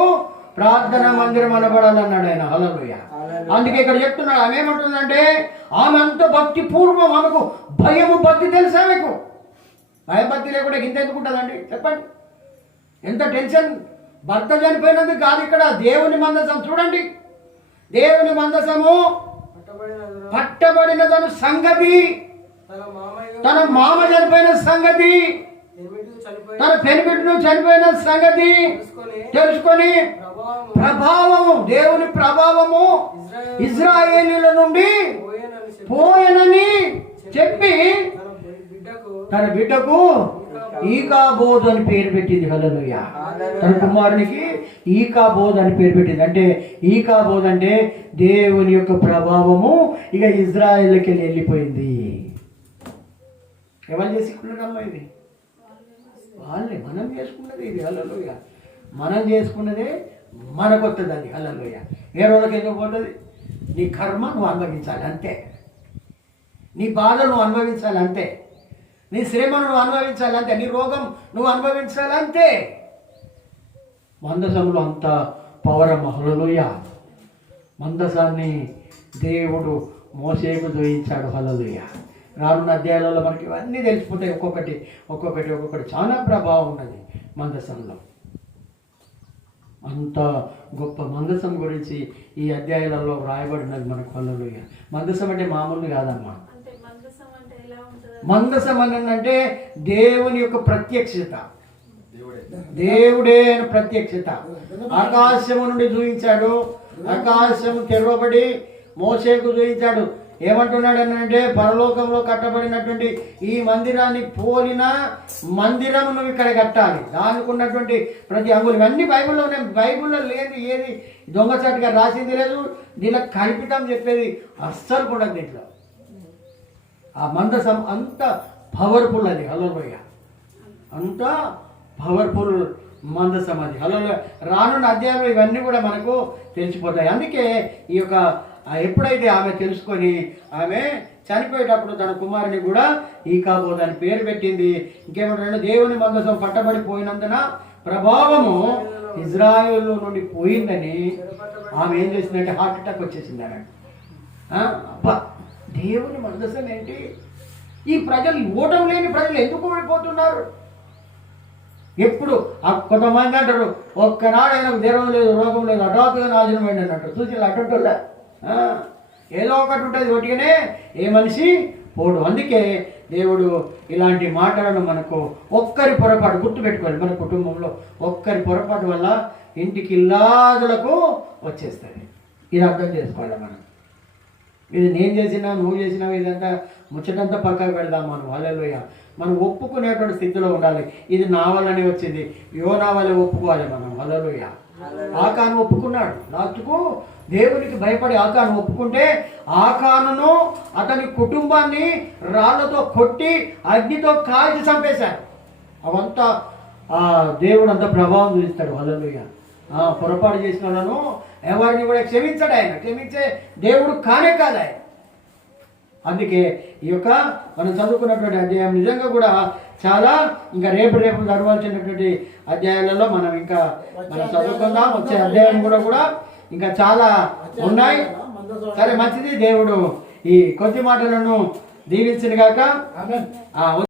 ప్రార్థన మందిరం అనబడాలన్నాడు ఆయన. హల్లెలూయ. అందుకే ఇక్కడ చెప్తున్నాడు. ఆమె ఏమంటుందంటే, ఆమె అంత భక్తి పూర్వం, ఆమెకు భయము భక్తి తెలుసా మీకు? భయభక్తి లేకుండా ఇంత ఎందుకు ఉంటుందండి చెప్పండి? ఎంత టెన్షన్. భర్త చనిపోయినందుకు కాదు, ఇక్కడ దేవుని మందసం చూడండి. దేవుని మందసము పట్టబడినదను సంగతి, తన మామ చనిపోయిన సంగతి, తన పెనిమిటిను చనిపోయిన సంగతి తెలుసుకొని ప్రభావము, దేవుని ప్రభావము ఇజ్రాయేలీల నుండి పోయనని చెప్పి తన బిడ్డకు ఈకాబోధు అని పేరు పెట్టింది. హల్లెలూయ. తన కుమారునికి ఈకాబోధు అని పేరు పెట్టింది. అంటే ఈకాబోధు అంటే దేవుని యొక్క ప్రభావము ఇక ఇజ్రాయేల్కి వెళ్ళిపోయింది. ఎవరు చేసుకున్నారమ్మా ఇది? వాళ్ళే. మనం చేసుకున్నది ఇది. హల్లెలూయ. మనం చేసుకున్నదే మనకు వస్తుంది అది. హల్లెలూయ. ఏ రోజుకి ఎందుకు పోతుంది? నీ కర్మ నువ్వు అనుభవించాలి అంతే. నీ బాధ నువ్వు అనుభవించాలి అంతే. నీ శ్రమను నువ్వు అనుభవించాలి అంతే. నీ రోగం నువ్వు అనుభవించాలి అంతే. మందసంలో అంత పవర్ అమ్మ. హల్లెలూయ. మందసాన్ని దేవుడు మోసేకు దోయించాడు. హల్లెలూయ. రానున్న అధ్యాయాలలో మనకి ఇవన్నీ తెలిసిపోతాయి. ఒక్కొక్కటి చాలా ప్రభావం ఉన్నది మందసంలో. అంత గొప్ప మందసం గురించి ఈ అధ్యాయాలలో వ్రాయబడినది మనకు. హల్లెలూయ. మందసం అంటే మామూలు కాదమ్మా. మందసం అంటే దేవుని యొక్క ప్రత్యక్షత, దేవుడే అని ప్రత్యక్షత. ఆకాశము నుండి చూపించాడు. ఆకాశము తెరవబడి మోసేకు చూపించాడు. ఏమంటున్నాడు అంటే, పరలోకంలో కట్టబడినటువంటి ఈ మందిరాన్ని పోలిన మందిరం నువ్వు ఇక్కడ కట్టాలి. దానికి ఉన్నటువంటి ప్రతి అంగులు ఇవన్నీ బైబిల్లో ఉన్నాయి. బైబిల్లో లేదు ఏది దొంగచాటుగా రాసింది లేదు. దీనిలో కల్పితం చెప్పేది అస్సలు కూడా దీంట్లో. ఆ మందసం అంత పవర్ఫుల్ అది. హల్లెలూయ. అంత పవర్ఫుల్ మందసం అది. హల్లెలూయ. రానున్న అధ్యాయంలో ఇవన్నీ కూడా మనకు తెలిసిపోతాయి. అందుకే ఈ యొక్క ఎప్పుడైతే ఆమె తెలుసుకొని ఆమె చనిపోయేటప్పుడు తన కుమారుని కూడా ఈకాబోధు అని పేరు పెట్టింది. ఇంకేమంటారంటే, దేవుని మందసం పట్టబడిపోయినందున ప్రభావము ఇజ్రాయేలు నుండి పోయిందని ఆమె ఏం చేసిందంటే హార్ట్ అటాక్ వచ్చేసింది అన్నాడు. అబ్బా, దేవుని మందసం ఏంటి? ఈ ప్రజలు, ఓటం లేని ప్రజలు ఎందుకు ఓడిపోతున్నారు? ఎప్పుడు కొంతమంది అంటారు, ఒక్కనాడు ఆయనకు జ్వరం లేదు, రోగం లేదు, హఠాత్తుగా నాశనం అయింది అంటారు. చూసి అటుంటా ఏదో ఒకటి ఉంటుంది. ఒకటిగానే ఏ మనిషి పోడు. అందుకే దేవుడు ఇలాంటి మాటలను మనకు ఒక్కరి పొరపాటు గుర్తుపెట్టుకోవాలి. మన కుటుంబంలో ఒక్కరి పొరపాటు వల్ల ఇంటికి ఇల్లాదులకు వచ్చేస్తుంది. ఇది అర్థం చేసుకోవాలి మనం. ఇది నేను చేసినా నువ్వు చేసినావు ఇదంతా ముచ్చటంతా పక్కకు పెడదాం మనం. హల్లెలూయ. మనం ఒప్పుకునేటువంటి స్థితిలో ఉండాలి. ఇది నా వల్లనే వచ్చింది, యోనా వల్లే ఒప్పుకోవాలి మనం. హల్లెలూయ. ఆకాను ఒప్పుకున్నాడు. లాస్ట్కు దేవునికి భయపడి ఆకాను ఒప్పుకుంటే ఆకానును అతని కుటుంబాన్ని రాళ్లతో కొట్టి అగ్నితో కాల్చి చంపేశాడు. అవంతా దేవుడు అంత ప్రభావం చూపిస్తాడు. హల్లెలూయ. పొరపాటు చేసిన వాళ్ళను ఎవరిని కూడా క్షమించాడు ఆయన. క్షమించే దేవుడు కానే కాదు ఆయన. అందుకే ఈ యొక్క మనం చదువుకున్నటువంటి అధ్యాయం నిజంగా కూడా చాలా ఇంకా రేపు చదవాల్సినటువంటి అధ్యాయాలలో మనం ఇంకా మనం చదువుకుందాం. వచ్చే అధ్యాయం కూడా ఇంకా చాలా ఉన్నాయి. సరే, మంచిది. దేవుడు ఈ కొద్ది మాటలను దీవించిన గాక.